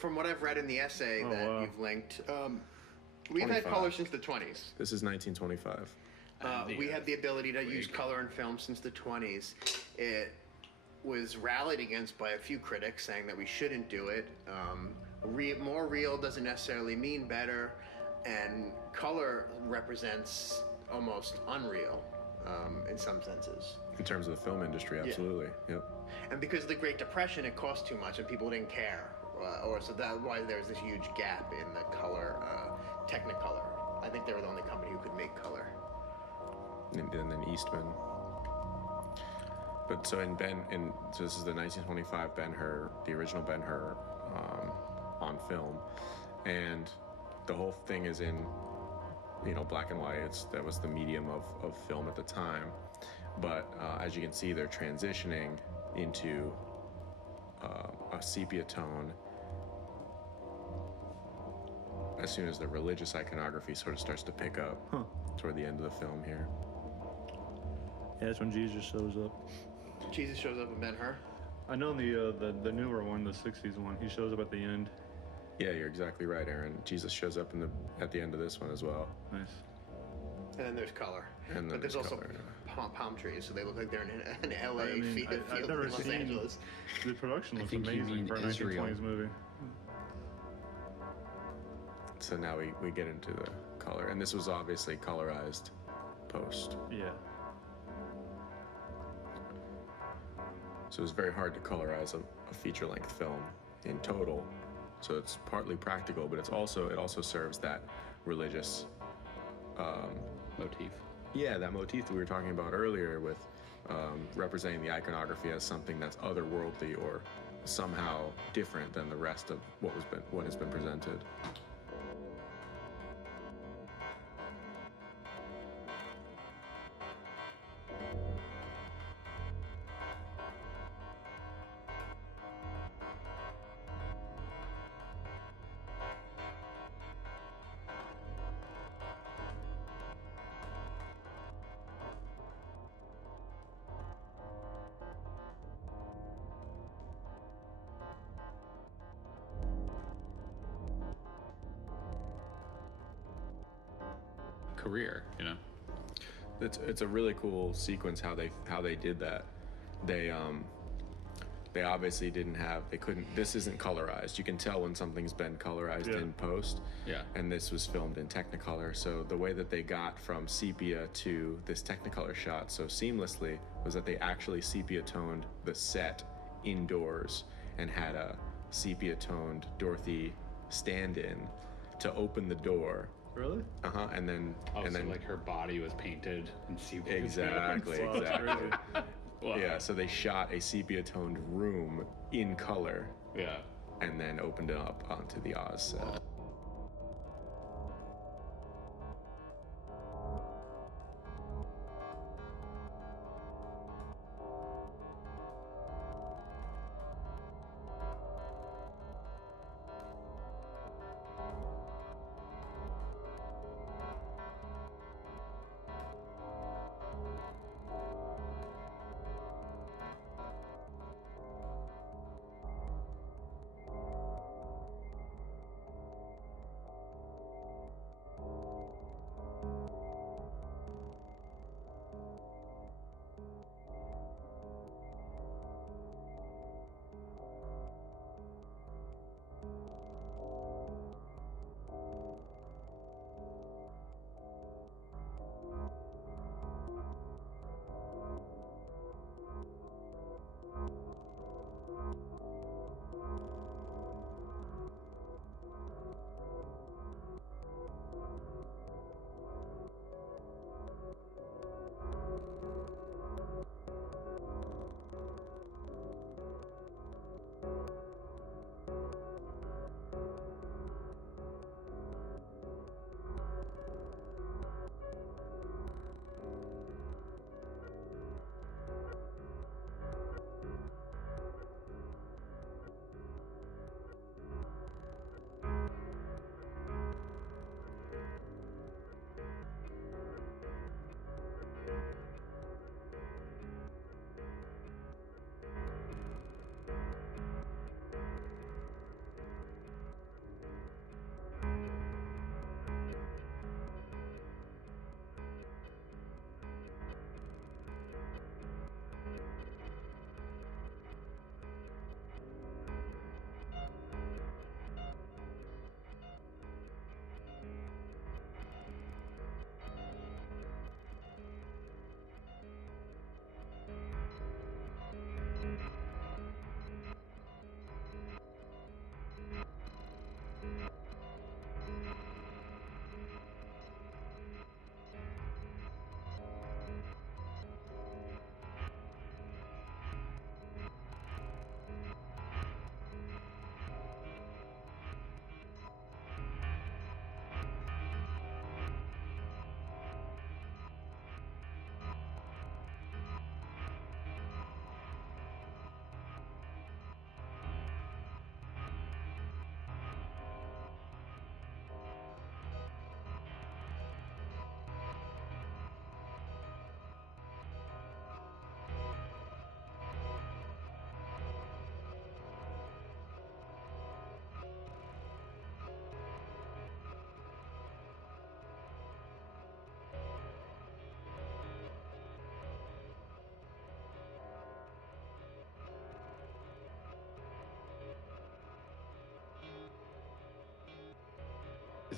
From what I've read in the essay you've linked, we've 25. had color since the 20s. This is 1925. We had the ability to use color in film since the 20s. It was rallied against by a few critics saying that we shouldn't do it. More real doesn't necessarily mean better, and color represents almost unreal in some senses. In terms of the film industry, absolutely. Yeah. Yep. And because of the Great Depression, it cost too much and people didn't care. So that's why there's this huge gap in the color, Technicolor. I think they were the only company who could make color. And then Eastman. But so so this is the 1925 Ben-Hur, the original Ben-Hur on film, and the whole thing is in black and white. That was the medium of film at the time. But as you can see, they're transitioning into a sepia tone as soon as the religious iconography sort of starts to pick up toward the end of the film here. Yeah, that's when Jesus shows up. Jesus shows up in Ben-Hur? I know the newer one, the 60s one, he shows up at the end. Yeah, you're exactly right, Aaron. Jesus shows up at the end of this one as well. Nice. And then there's color. And then there's also color, palm trees, so they look like they're in an LA field I've never in Los seen Angeles. The production looks think you amazing mean for a Israel. 1920s movie. So now we get into the color, and this was obviously colorized post. Yeah. So it's very hard to colorize a feature-length film in total. So it's partly practical, but it also serves that religious motif. Yeah, that motif that we were talking about earlier with representing the iconography as something that's otherworldly or somehow different than the rest of what has been presented. Career, It's a really cool sequence how they did that. They obviously this isn't colorized. You can tell when something's been colorized in post. Yeah. And this was filmed in Technicolor. So the way that they got from sepia to this Technicolor shot so seamlessly was that they actually sepia toned the set indoors and had a sepia toned Dorothy stand-in to open the door. Really? And then like her body was painted in sepia. Exactly. Wow. Yeah, so they shot a sepia-toned room in color. Yeah. And then opened it up onto the Oz set.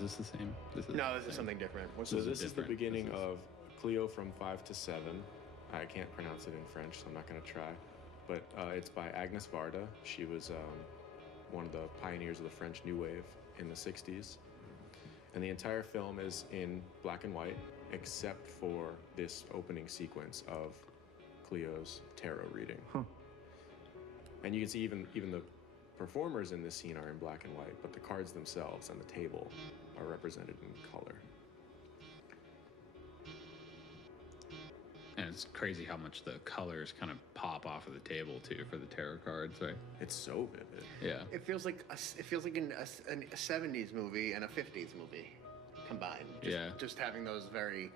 this the same? No, this is something different. So is this is the different. beginning This is- of Cleo from 5 to 7. I can't pronounce it in French, so I'm not going to try. But it's by Agnes Varda. She was one of the pioneers of the French New Wave in the 60s. And the entire film is in black and white, except for this opening sequence of Cleo's tarot reading. And you can see even the performers in this scene are in black and white, but the cards themselves and the table are represented in color. And it's crazy how much the colors kind of pop off of the table too for the tarot cards, right? It's so vivid. Yeah. It feels like a 70s movie and a 50s movie combined. Just having those very,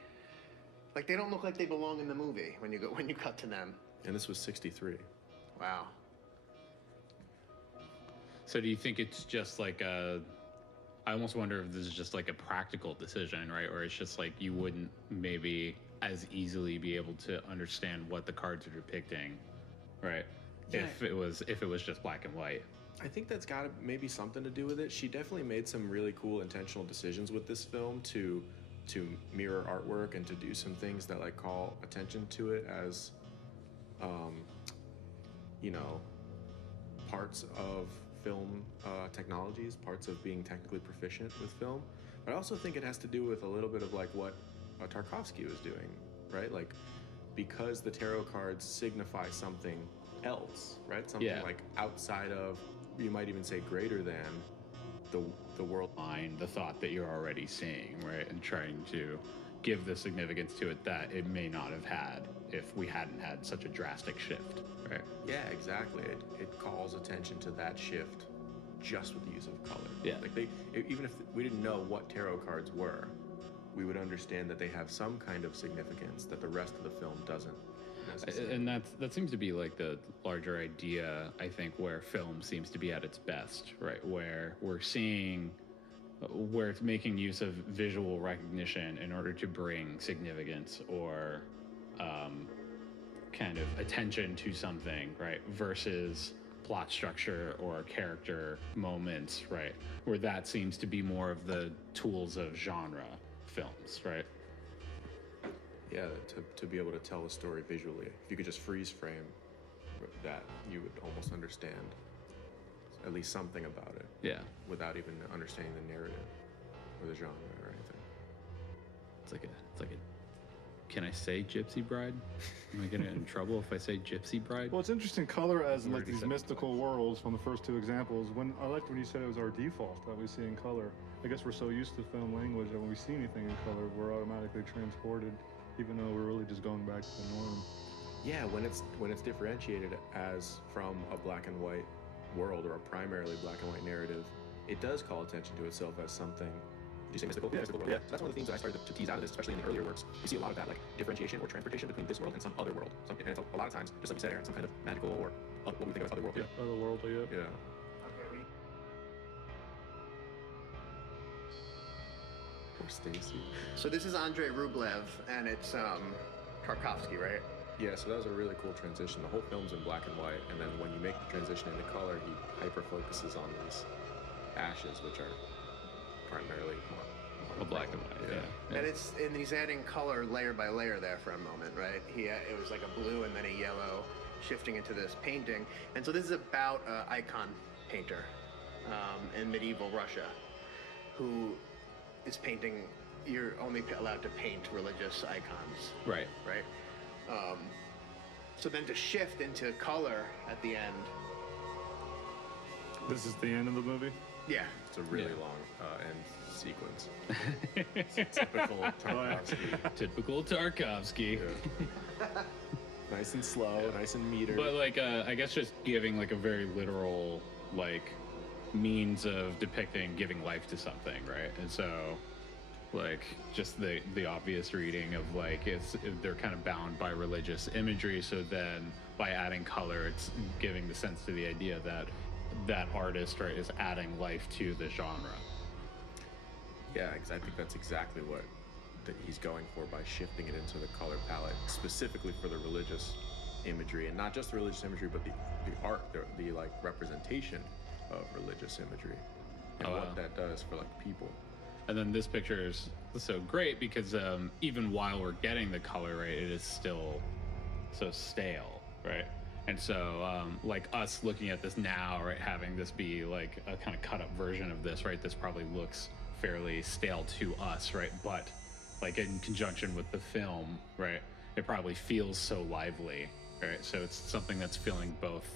like, they don't look like they belong in the movie when you cut to them. And this was 63. Wow. So do you think it's just like I almost wonder if this is just like a practical decision, right? Or it's just like you wouldn't maybe as easily be able to understand what the cards are depicting, right? Yeah. If it was just black and white. I think that's got maybe something to do with it. She definitely made some really cool intentional decisions with this film to mirror artwork and to do some things that like call attention to it as parts of film technologies, parts of being technically proficient with film. But I also think it has to do with a little bit of like what Tarkovsky was doing, right? Like, because the tarot cards signify something else, right? Something like outside of, you might even say greater than the world. Mind the thought that you're already seeing, right? And trying to give the significance to it that it may not have had if we hadn't had such a drastic shift, right? Yeah, exactly. It calls attention to that shift just with the use of color. Yeah. Like even if we didn't know what tarot cards were, we would understand that they have some kind of significance that the rest of the film doesn't necessarily. And that seems to be like the larger idea, I think, where film seems to be at its best, right? Where it's making use of visual recognition in order to bring significance or kind of attention to something, right? Versus plot structure or character moments, right? Where that seems to be more of the tools of genre films, right? Yeah, to be able to tell a story visually. If you could just freeze frame that, you would almost understand at least something about it. Yeah. Without even understanding the narrative or the genre or anything. It's like a can I say Gypsy Bride? Am I gonna get in trouble if I say Gypsy Bride? Well, it's interesting color as in, like Already these said mystical worlds from the first two examples. When I liked when you said it was our default that we see in color. I guess we're so used to film language that when we see anything in color, we're automatically transported, even though we're really just going back to the norm. Yeah, when it's differentiated as from a black and white world or a primarily black and white narrative, it does call attention to itself as something. Did you say mystical? Yeah, mystical world. Yeah. So that's one of the things that I started to tease out of this, especially in the earlier works. You see a lot of that, like differentiation or transportation between this world and some other world. And it's a lot of times, just like you said, Aaron, some kind of magical or what we think of as other world. Yeah, otherworldly. Yeah. Yeah. Or Stacy. So this is Andrei Rublev, and it's Tarkovsky, right? Yeah, so that was a really cool transition. The whole film's in black and white, and then when you make the transition into color, he hyper focuses on these ashes, which are primarily more Black and white. Yeah. And he's adding color layer by layer there for a moment, right? It was like a blue and then a yellow, shifting into this painting. And so this is about an icon painter in medieval Russia, who is painting. You're only allowed to paint religious icons, Right. right? So then to shift into color at the end. This is the end of the movie. Yeah. It's a really long end sequence. Typical Tarkovsky. Typical Tarkovsky. Yeah. Nice and slow, nice and metered. But like, I guess just giving like a very literal like means of depicting giving life to something, right? And so, like, just the obvious reading of like they're kind of bound by religious imagery. So then by adding color, it's giving the sense to the idea that artist, right, is adding life to the genre. Yeah, because I think that's exactly what he's going for by shifting it into the color palette, specifically for the religious imagery, and not just the religious imagery, but the art, the like representation of religious imagery, and what that does for like people. And then this picture is so great because even while we're getting the color right, it is still so stale, right? And so, like us looking at this now, right, having this be like a kind of cut up version of this, right? This probably looks fairly stale to us, right? But like in conjunction with the film, right, it probably feels so lively, right? So it's something that's filling both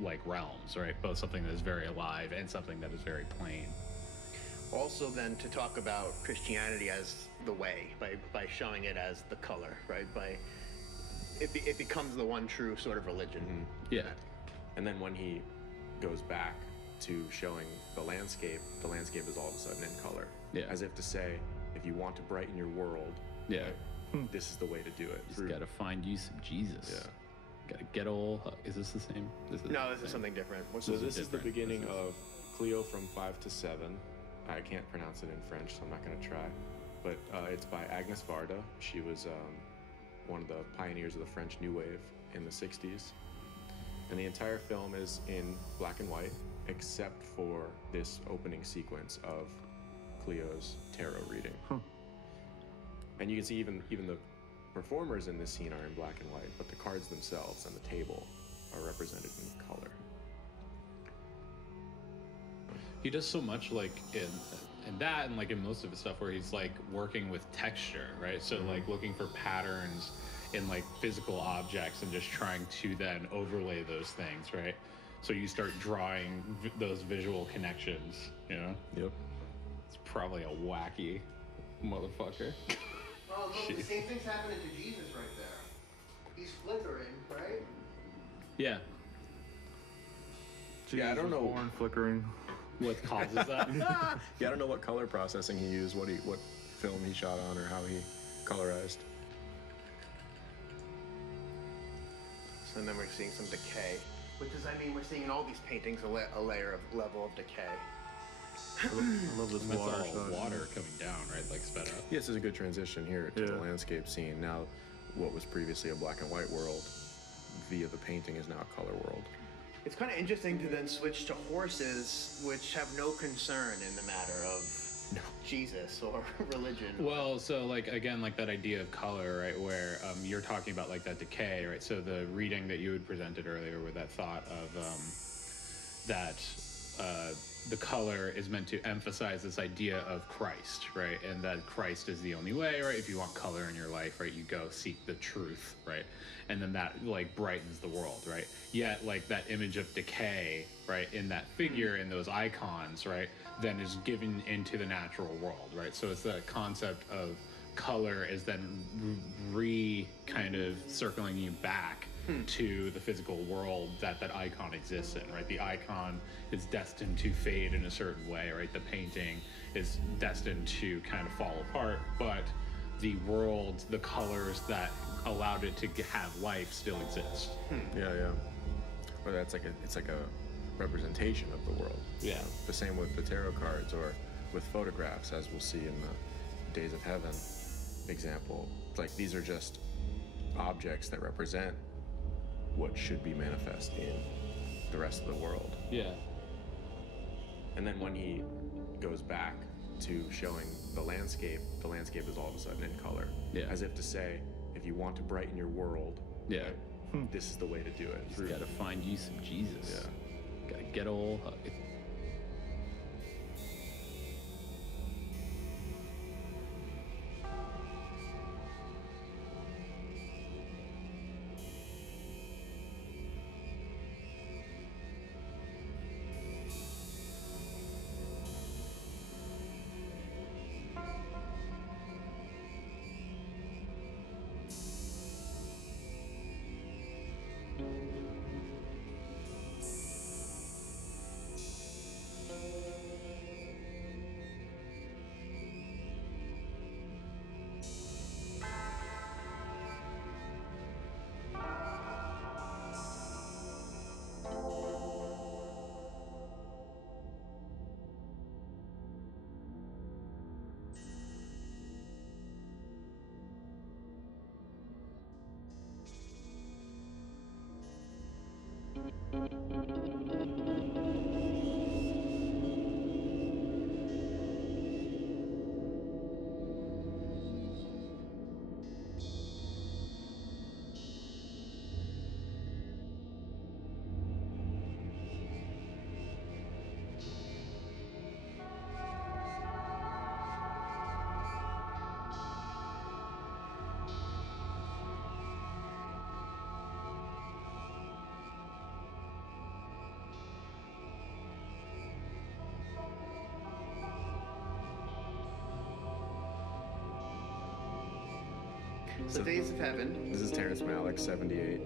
like realms, right? Both something that is very alive and something that is very plain. Also, then to talk about Christianity as the way by showing it as the color, right? It becomes the one true sort of religion. Mm-hmm. Yeah. And then when he goes back to showing the landscape is all of a sudden in color. Yeah. As if to say, if you want to brighten your world, Yeah. this is the way to do it. Just gotta find use of Jesus. Yeah. Gotta get all. Is this the same? No, this is something different. So this is the different. beginning of Cleo from 5 to 7. I can't pronounce it in French, so I'm not going to try. But it's by Agnes Varda. She was one of the pioneers of the French New Wave in the 60s. And the entire film is in black and white, except for this opening sequence of Cleo's tarot reading. Huh. And you can see even the performers in this scene are in black and white, but the cards themselves and the table are represented in color. He does so much like in that and like in most of his stuff where he's like working with texture, right? So like looking for patterns in like physical objects and just trying to then overlay those things, right? So you start drawing those visual connections, you know? Yep. It's probably a wacky motherfucker. Oh, look, the same thing's happening to Jesus right there. He's flickering, right? Yeah. Yeah, I don't know. Born flickering. What causes that? Yeah, I don't know what color processing he used, what film he shot on, or how he colorized. So then we're seeing some decay, which is, I mean, we're seeing in all these paintings a layer of level of decay. I love this That's water all shot. water coming down, right? Like sped up. Yeah, this is a good transition here to the Yeah. landscape scene. Now, what was previously a black and white world, via the painting, is now a color world. It's kind of interesting to then switch to horses, which have no concern in the matter of Jesus or religion. Well, so like again, like that idea of color, right? Where you're talking about like that decay, right? So the reading that you had presented earlier with that thought of that the color is meant to emphasize this idea of Christ, right? And that Christ is the only way, right? If you want color in your life, right, you go seek the truth, right? And then that like brightens the world, right? Yet like that image of decay, right, in that figure, in those icons, right, then is given into the natural world, right? So it's that concept of color is then kind of circling you back to the physical world that icon exists in, right? The icon is destined to fade in a certain way, right? The painting is destined to kind of fall apart, but the world, the colors that allowed it to have life still exist. Yeah. Or it's like a representation of the world. Yeah. The same with the tarot cards or with photographs, as we'll see in the Days of Heaven example. It's like these are just objects that represent what should be manifest in the rest of the world. Yeah. And then when he goes back to showing the landscape is all of a sudden in color. Yeah. As if to say, if you want to brighten your world, Yeah. this is the way to do it. Just gotta find use of Jesus. Yeah. Gotta get all. So Days of Heaven. This is Terrence Malick, 78.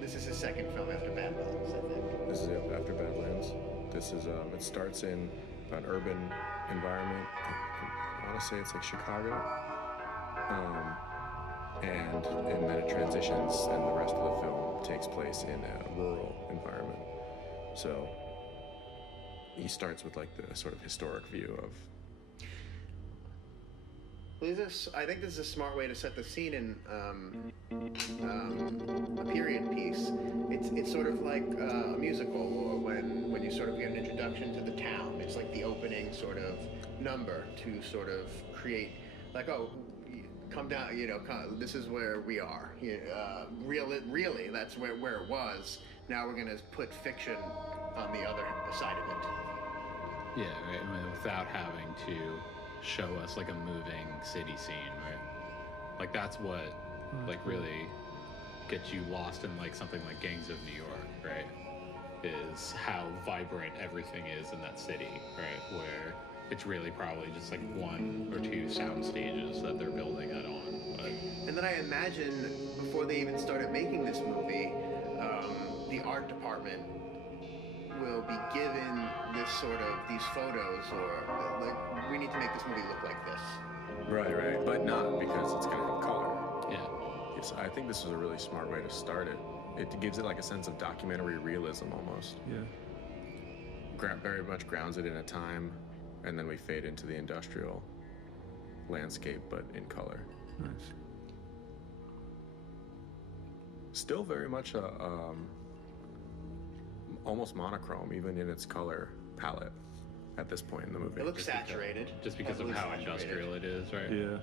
This is his second film after Badlands, I think. This is it, after Badlands. This is, it starts in an urban environment. I want to say it's like Chicago. And then it transitions, and the rest of the film takes place in a rural environment. So he starts with like the sort of historic view of. I think this is a smart way to set the scene in a period piece. It's sort of like a musical, or when you sort of get an introduction to the town. It's like the opening sort of number to sort of create, like, oh, come down, this is where we are. Really, that's where it was. Now we're going to put fiction on the other side of it. Yeah, right. I mean, without having to show us like a moving city scene, right? Like that's what like really gets you lost in like something like Gangs of New York, right? Is how vibrant everything is in that city, right? Where it's really probably just like one or two sound stages that they're building it on. But... And then I imagine before they even started making this movie, the art department will be given these photos, or like, we need to make this movie look like this. Right, but not because it's going to have color. Yeah. Yes, I think this was a really smart way to start it. It gives it like a sense of documentary realism almost. Yeah. Very much grounds it in a time, and then we fade into the industrial landscape, but in color. Nice. Still very much a almost monochrome, even in its color palette at this point in the movie. It looks saturated. Just because of how industrial it is, right? Yeah.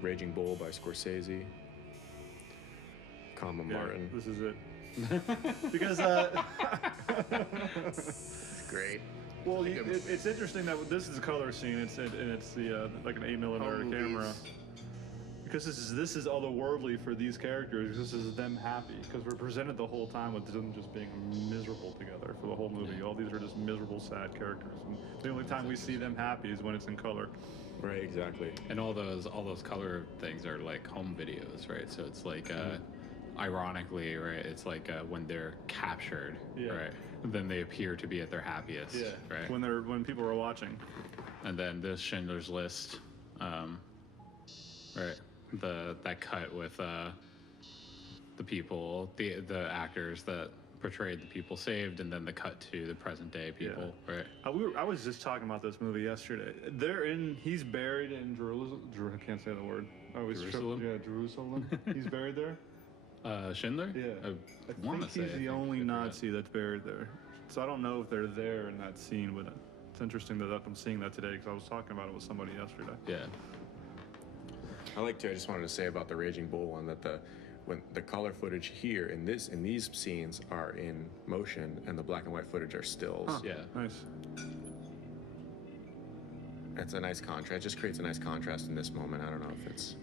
Raging Bull by Scorsese. Comma Martin. This is it. Because Great. well, it's interesting that this is a color scene. It's the like an 8mm Home camera. movies. Because this is otherworldly for these characters. This is them happy because we're presented the whole time with them just being miserable together for the whole movie. All these are just miserable, sad characters. And the only time we see them happy is when it's in color. Right, exactly. And all those color things are like home videos, right? So it's like ironically, right? It's like when they're captured, right? Then they appear to be at their happiest, right? When people are watching. And then this Schindler's List, right? That cut with the people, the actors that portrayed the people saved, and then the cut to the present day people, right? I was just talking about this movie yesterday. He's buried in Jerusalem. I can't say the word. Jerusalem? Jerusalem. He's buried there. Schindler? Yeah. I think he's the only Nazi that's buried there. So I don't know if they're there in that scene, but it's interesting that I'm seeing that today because I was talking about it with somebody yesterday. Yeah. I just wanted to say about the Raging Bull one that when the color footage here in these scenes are in motion and the black and white footage are stills. Huh. Yeah. Nice. It's a nice contrast. It just creates a nice contrast in this moment. I don't know if it's.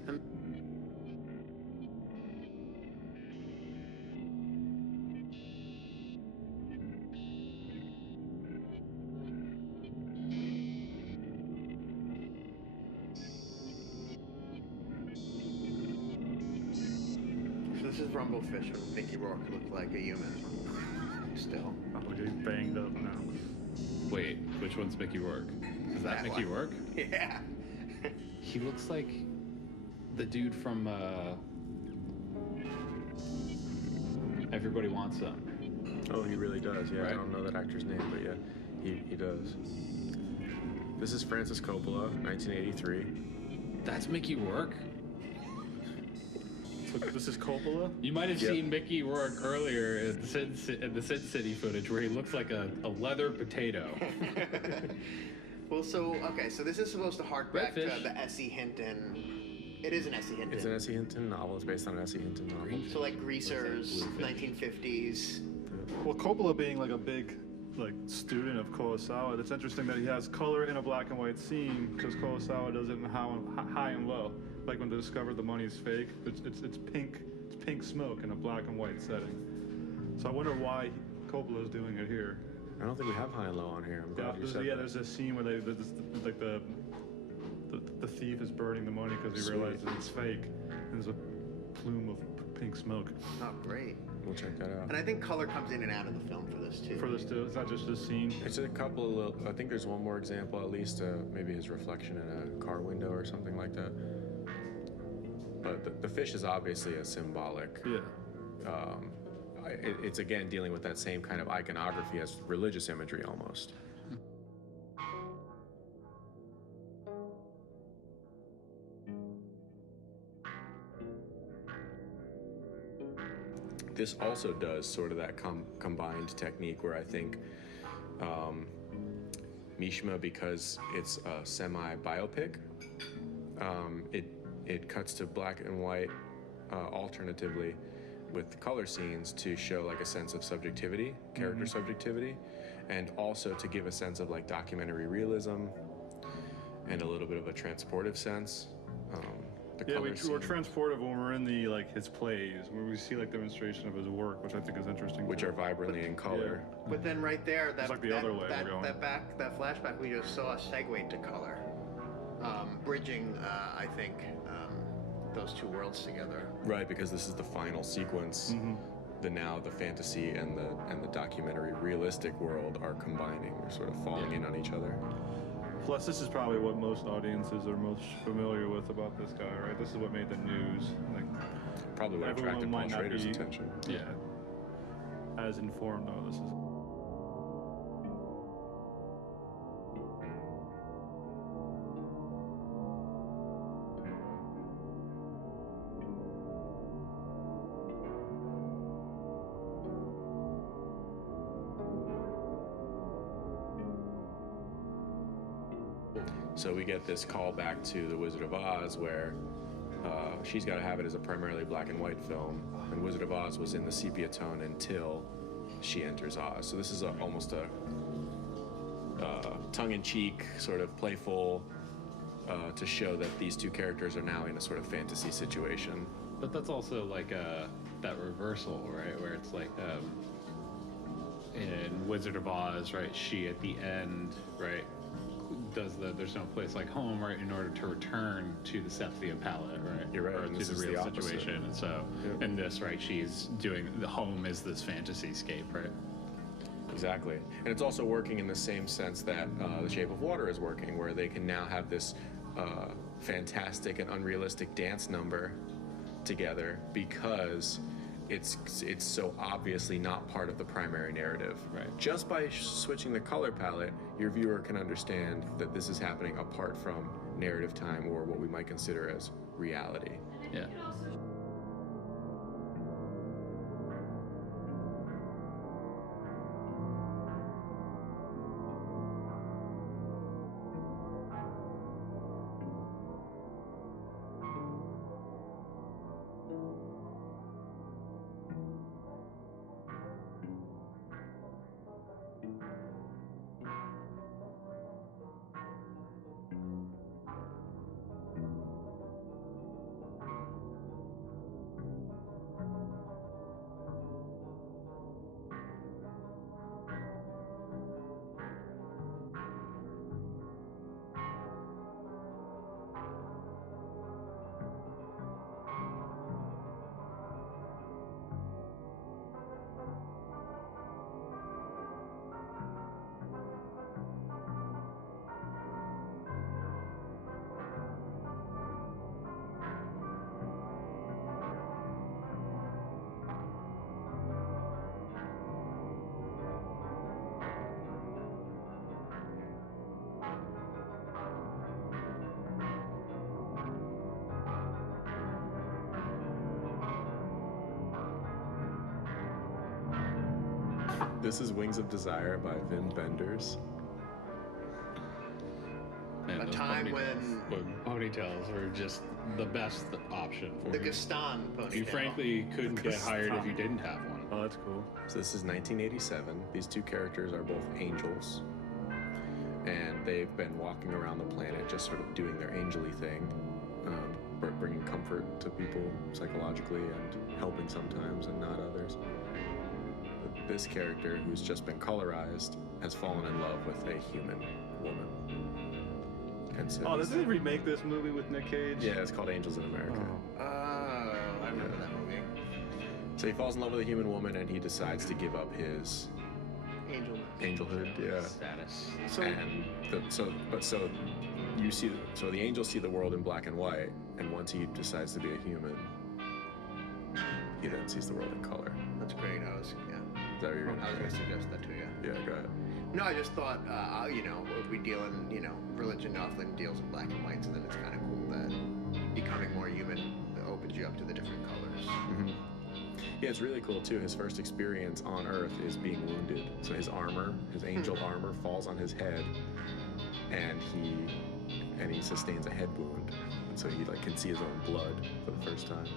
This is Rumblefish when Mickey Rourke looked like a human. Still. Oh, he's banged up now. Wait, which one's Mickey Rourke? Is that Mickey one. Rourke? Yeah. He looks like the dude from Everybody Wants Some. Oh, he really does. Yeah, Right. I don't know that actor's name, but yeah, he does. This is Francis Coppola, 1983. That's Mickey Rourke? So this is Coppola. You might have seen Mickey Rourke earlier in the Sin City footage where he looks like a leather potato. Well, so this is supposed to hark back to Redfish. the S.E. Hinton. It is an S.E. Hinton. It's an S.E. Hinton novel. It's based on an S.E. Hinton novel. So like Greasers, Bluefish. 1950s. Well, Coppola being like a big student of Kurosawa, it's interesting that he has color in a black and white scene because Kurosawa does it in high and low. Like when they discovered the money's fake, it's pink smoke in a black and white setting. So I wonder why Coppola's doing it here. I don't think we have high and low on here. I'm glad you said that. There's a scene where the thief is burning the money because he Sweet. realizes it's fake, and there's a plume of pink smoke. Oh, great. We'll check that out. And I think color comes in and out of the film for this too. For this too, it's not just this scene. It's a couple of little, I think there's one more example at least, maybe his reflection in a car window or something like that. But the fish is obviously a symbolic. Yeah. It's again dealing with that same kind of iconography as religious imagery almost. This also does sort of that combined technique where I think Mishima, because it's a semi-biopic, it cuts to black and white alternatively with color scenes to show like a sense of subjectivity, character subjectivity, and also to give a sense of like documentary realism and a little bit of a transportive sense. We're transportive when we're in his plays, where we see like demonstration of his work, which I think is interesting. Which are vibrantly in color. But then right there, that like the other way we're going. that flashback we just saw segue to color, bridging I think those two worlds together. Right, because this is the final sequence. The fantasy and the documentary realistic world are combining. They're sort of falling in on each other. Plus, this is probably what most audiences are most familiar with about this guy, right? This is what made the news. Probably what everyone attracted Paul might not Schrader's be- attention. Yeah. As informed, though, this is. So we get this call back to The Wizard of Oz where she's got to have it as a primarily black and white film, and Wizard of Oz was in the sepia tone until she enters Oz. So this is almost a tongue-in-cheek, sort of playful, to show that these two characters are now in a sort of fantasy situation. But that's also like that reversal, right? Where it's like in Wizard of Oz, right? She at the end, right, does there's no place like home, right, in order to return to the Sepia palette, right? You're right, Or and to this the is the real opposite. situation. And so in this, right, she's doing the home is this fantasy scape, right? Exactly. And it's also working in the same sense that The Shape of Water is working, where they can now have this fantastic and unrealistic dance number together because it's so obviously not part of the primary narrative. Right. Just by switching the color palette, your viewer can understand that this is happening apart from narrative time or what we might consider as reality. Yeah. This is Wings of Desire by Wim Wenders. Man, A those time ponytails were just the best option for The you. Gaston ponytail. You frankly couldn't get hired if you didn't have one. Oh, that's cool. So this is 1987. These two characters are both angels, and they've been walking around the planet just sort of doing their angel-y thing, bringing comfort to people psychologically and helping sometimes and not others. But this character, who's just been colorized, has fallen in love with a human woman. And so Oh, doesn't he remake this movie with Nick Cage? yeah, it's called Angels in America. Oh. I remember that movie. So he falls in love with a human woman, and he decides to give up his Angel. angelhood. Yeah. Status. So So the angels see the world in black and white, and once he decides to be a human, he then sees the world in color. that's great. Is that what you're I was gonna going to suggest that to you. Yeah, go ahead. No, I just thought, we deal in, religion often deals in black and white, so then it's kind of cool that becoming more human opens you up to the different colors. Mm-hmm. Yeah, it's really cool too. His first experience on Earth is being wounded. So his armor, his angel armor, falls on his head, and he sustains a head wound. And so he can see his own blood for the first time.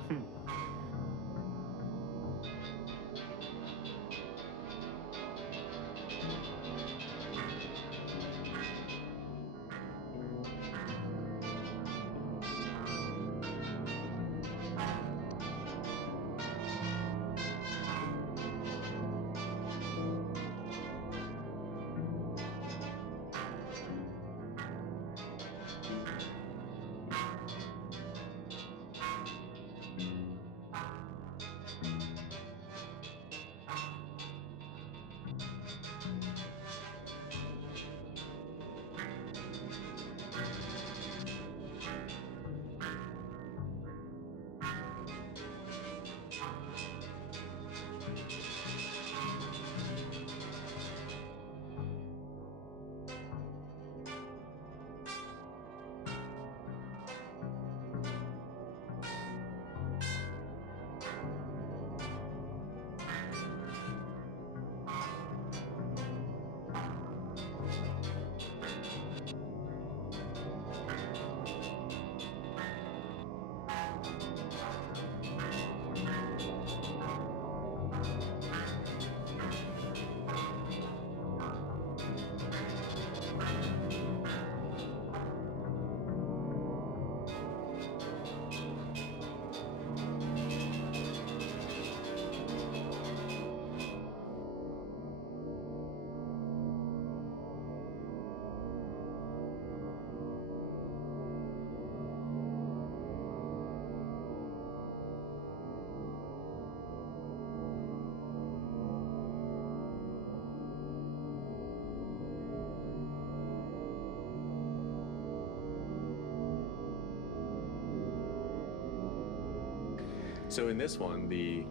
So in this one, the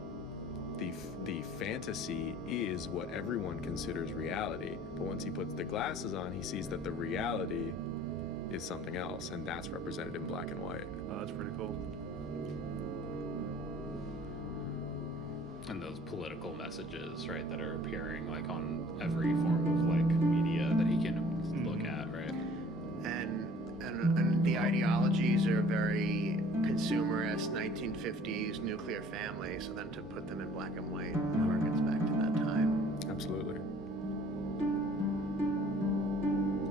fantasy is what everyone considers reality. But once he puts the glasses on, he sees that the reality is something else, and that's represented in black and white. Oh, that's pretty cool. And those political messages, right, that are appearing on every form of media that he can look at, right? And the ideologies are very consumerist 1950s nuclear family, so then to put them in black and white harkens back to that time. Absolutely.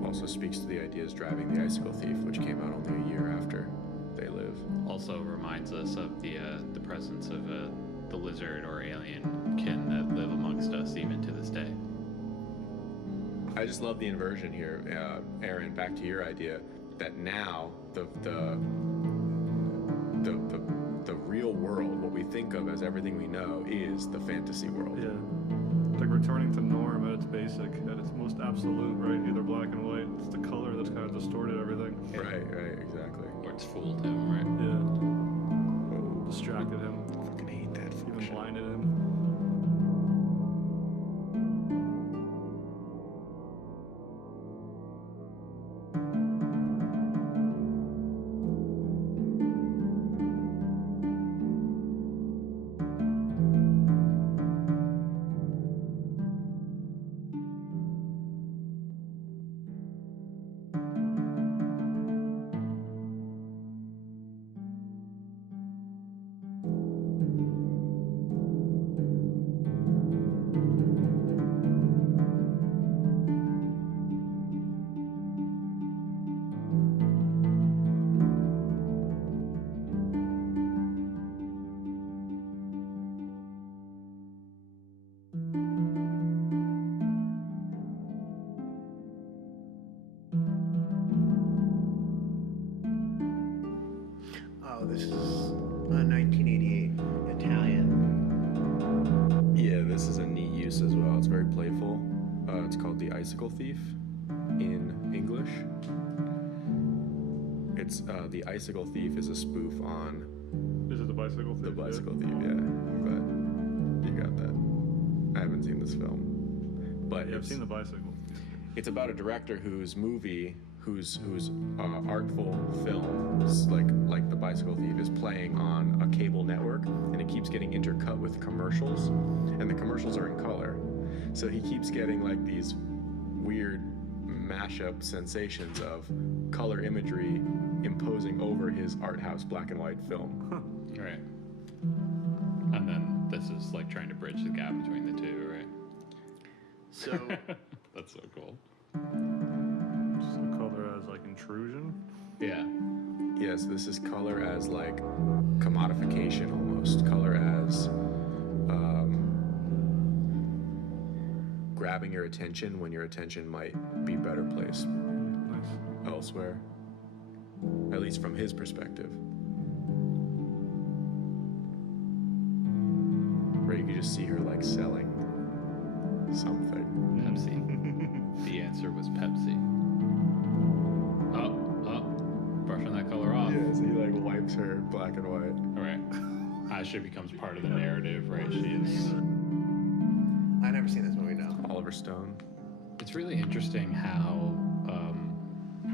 Also speaks to the ideas driving The Icicle Thief, which came out only a year after They Live. Also reminds us of the presence of the lizard or alien kin that live amongst us even to this day. I just love the inversion here, Aaron. Back to your idea that now the real world, what we think of as everything we know, is the fantasy world. Yeah. Returning to norm at its basic, at its most absolute, right? Either black and white. It's the color that's kind of distorted everything. Right, exactly. Or it's fooled him, right? Yeah. Oh, Distracted him. I fucking hate that Even function. blinded him. this is 1988 Italian. Yeah, this is a neat use as well. It's very playful. It's called The Icicle Thief in English. It's The Icicle Thief is a spoof on Is it the bicycle thing? The Bicycle Thief, yeah. But you got that. I haven't seen this film. But Yeah, I've it's, seen the bicycle. it's about a director whose artful film, like The Bicycle Thief, is playing on a cable network, and it keeps getting intercut with commercials, and the commercials are in color. So he keeps getting like these weird mashup sensations of color imagery imposing over his art house black and white film. Right. And then this is like trying to bridge the gap between the two, right? So That's so cool. Just the color as like intrusion. Yeah. Yes, this is color as like commodification almost. Color as grabbing your attention when your attention might be better placed Nice. elsewhere. At least from his perspective. Right, you can just see her like selling something. Pepsi. The answer was Pepsi. Oh, brushing that color off. Yeah, so he like wipes her black and white. All right. As she becomes part of the narrative, right? She is. I've never seen this movie. No. Oliver Stone. It's really interesting how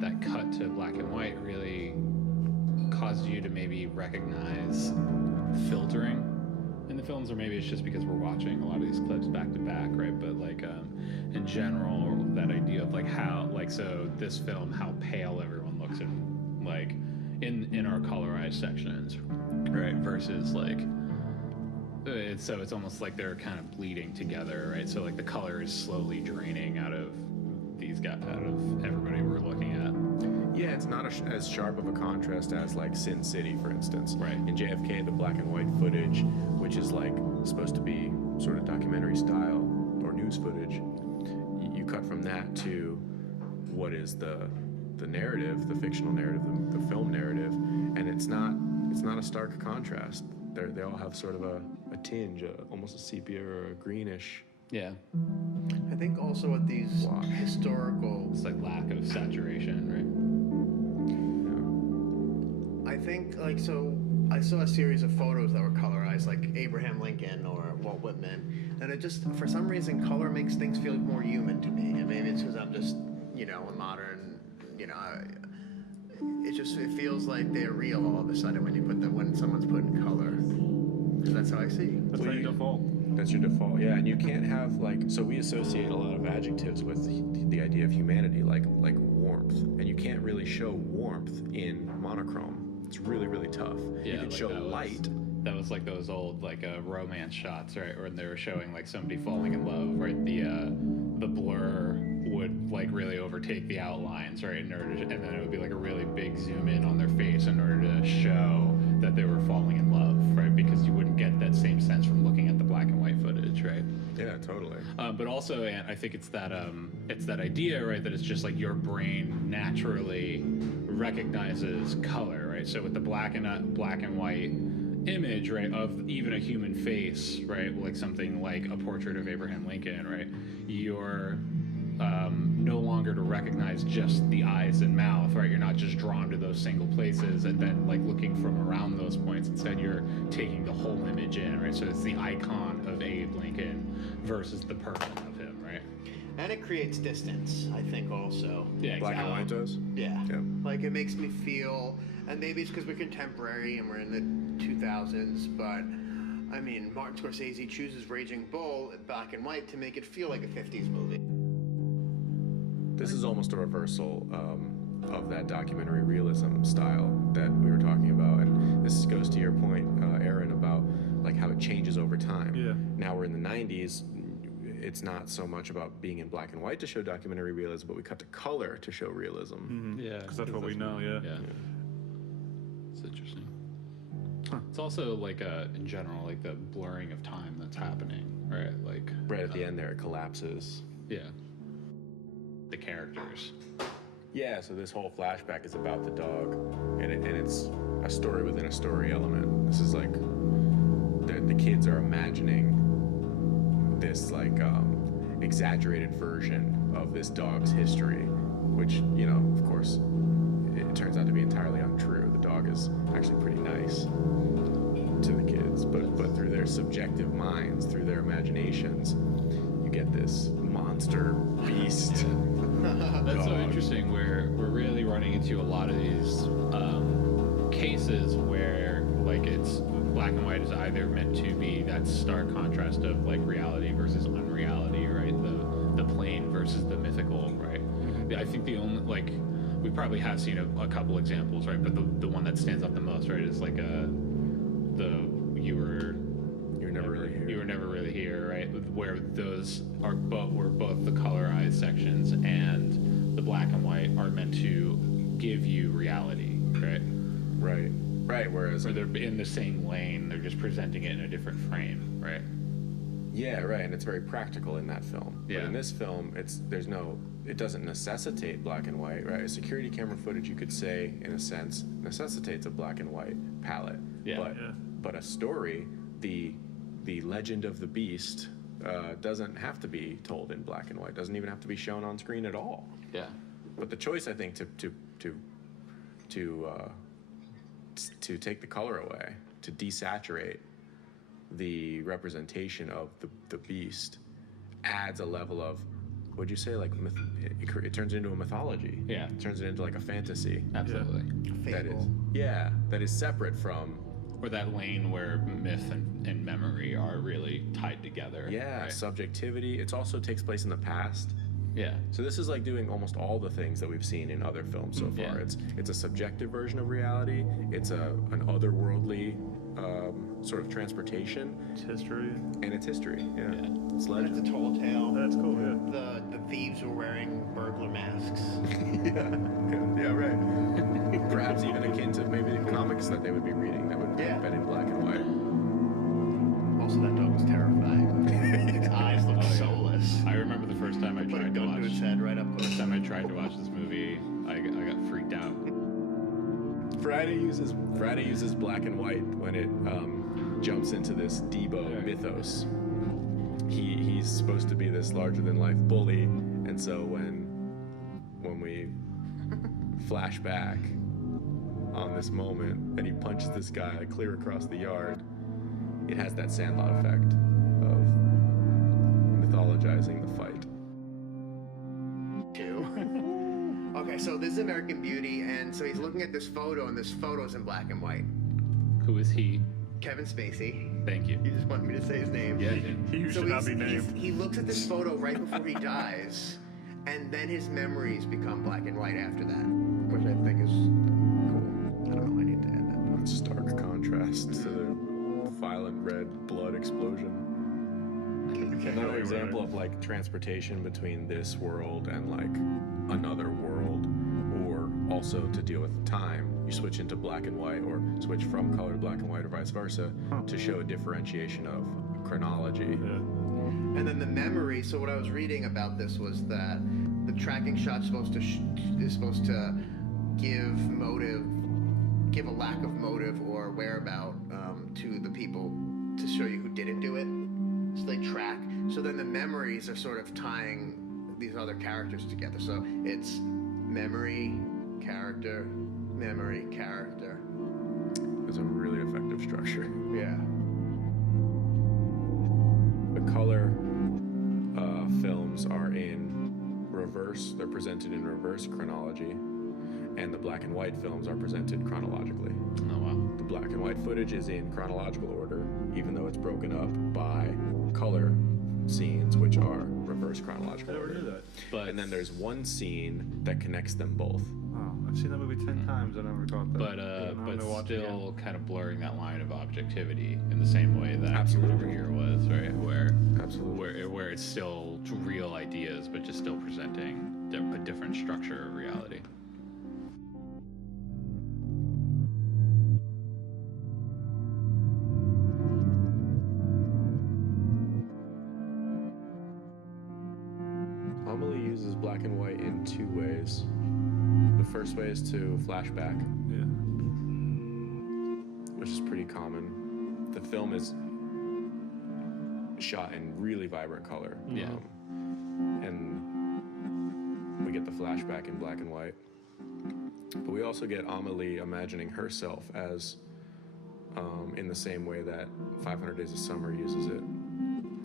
that cut to black and white really caused you to maybe recognize filtering in the films, or maybe it's just because we're watching a lot of these clips back to back, right? But like in general, that idea of like how, like, so this film, how pale everyone looks in like in our colorized sections, right? Versus like it's almost like they're kind of bleeding together, right? So like the color is slowly draining out of these guys, out of everybody we're looking at. Yeah, it's not as sharp of a contrast as like Sin City, for instance. Right. In JFK, the black and white footage, which is like supposed to be sort of documentary style or news footage, you cut from that to what is the narrative, the fictional narrative, the film narrative, and it's not a stark contrast. They all have sort of a tinge, almost a sepia or a greenish. Yeah. I think also with these Wash. historical, It's like lack of saturation, I think like so. I saw a series of photos that were colorized, like Abraham Lincoln or Walt Whitman, and it just, for some reason, color makes things feel more human to me. And maybe it's because I'm just, a modern, it feels like they're real all of a sudden when someone's put in color. 'Cause that's how I see. That's how you default. That's your default, yeah. And you can't have so we associate a lot of adjectives with the idea of humanity, like warmth, and you can't really show warmth in monochrome. It's really, really tough. Yeah, You can like show that was- light. That was like those old romance shots, right? When they were showing like somebody falling in love, right? The blur would like really overtake the outlines, right? And then it would be like a really big zoom in on their face in order to show that they were falling in love, right? Because you wouldn't get that same sense from looking at the black and white footage, right? Yeah, totally. But also, and I think it's that idea, right, that it's just like your brain naturally recognizes color, right? So with the black and white image, right, of even a human face, right, like something like a portrait of Abraham Lincoln, right, you're no longer to recognize just the eyes and mouth, right? You're not just drawn to those single places and then like looking from around those points. Instead, you're taking the whole image in, right? So it's the icon of Abe Lincoln versus the person of him, right? And it creates distance, I think, also. Yeah, Black and white does. Yeah. Yeah. Like, it makes me feel, and maybe it's because we're contemporary and we're in the 2000s, but, I mean, Martin Scorsese chooses Raging Bull, black and white, to make it feel like a 50s movie. This is almost a reversal of that documentary realism style that we were talking about, and this goes to your point, Aaron, about like how it changes over time. Yeah. Now we're in the 90s. It's not so much about being in black and white to show documentary realism, but we cut to color to show realism. Mm-hmm. Yeah, Because that's what we know, yeah. It's interesting. It's also like in general, like the blurring of time that's happening, right? Like Right at the end there, it collapses. yeah, the characters, Yeah, so this whole flashback is about the dog, and it's a story within a story element. This is like the kids are imagining this like exaggerated version of this dog's history, which, you know, of course, it turns out to be entirely untrue. The dog is actually pretty nice to the kids, but through their subjective minds, through their imaginations, you get this monster beast. That's so interesting. We're really running into a lot of these cases where like it's black and white is either meant to be that stark contrast of like reality versus unreality, right? The plain versus the mythical, right? I think the only like we probably have seen a couple examples, right? But the one that stands out the most, right, is like you were never really here, right? Where those were both the colorized sections and the black and white are meant to give you reality, right? Right. Whereas they're in the same lane, they're just presenting it in a different frame, right? Yeah, right, and it's very practical in that film. Yeah. But in this film, it doesn't necessitate black and white, right? A security camera footage, you could say, in a sense, necessitates a black and white palette. Yeah. But a story, the legend of the beast, doesn't have to be told in black and white. Doesn't even have to be shown on screen at all. Yeah. But the choice, I think, to take the color away, to desaturate the representation of the beast, adds a level of, would you say, like it turns into a mythology. Yeah. It turns it into like a fantasy. Absolutely. Fable. That is separate from. Or that lane where myth and memory are really tied together. Yeah, right? subjectivity. It also takes place in the past. Yeah. So this is like doing almost all the things that we've seen in other films so far. Yeah. It's a subjective version of reality. It's an otherworldly sort of transportation. It's history. And it's history. Yeah. It's It's legend. a tall tale. That's cool, yeah. The thieves were wearing burglar masks. yeah, right. Perhaps even akin to maybe the comics that they would be reading that would be been in black and white. Also, that dog was terrifying. Its eyes looked soulless. I remember the first time I Put a tried to gun to its head right up First close. time I tried to watch this movie, I got freaked out. Friday uses black and white when it jumps into this Debo mythos. He's supposed to be this larger than life bully, and so when we flash back on this moment and he punches this guy clear across the yard, it has that Sandlot effect of mythologizing the fight. Okay, so this is American Beauty, and so he's looking at this photo, and this photo's in black and white. Who is he? Kevin Spacey. Thank you. You just wanted me to say his name. Yeah, I did. He should not be named. He looks at this photo right before he dies, and then his memories become black and white after that, which I think is cool. I don't know, I need to add that. Stark contrast to the violent red blood explosion. Another example of like transportation between this world and like another world, or also to deal with time, you switch into black and white, or switch from color to black and white, or vice versa, to show a differentiation of chronology. Yeah. And then the memory. So what I was reading about this was that the tracking shot's supposed to give a lack of motive or whereabout to the people to show you who didn't do it. So they track. So then the memories are sort of tying these other characters together. So it's memory, character, memory, character. It's a really effective structure. Yeah. The color films are in reverse. They're presented in reverse chronology, and the black and white films are presented chronologically. Oh wow. The black and white footage is in chronological order, even though it's broken up by color scenes, which are reverse chronological I never order. knew that. But And then there's one scene that connects them both. Wow, I've seen that movie 10 times. I never caught that. but I'm gonna watch it still again. kind of blurring that line of objectivity in the same way that Absolutely. over here was, right? Where Absolutely. where it's still real ideas, but just still presenting a different structure of reality. Amelie uses black and white in two ways. worst ways to flashback, Yeah. which is pretty common. The film is shot in really vibrant color. Yeah. And we get the flashback in black and white. But we also get Amelie imagining herself as, in the same way that 500 Days of Summer uses it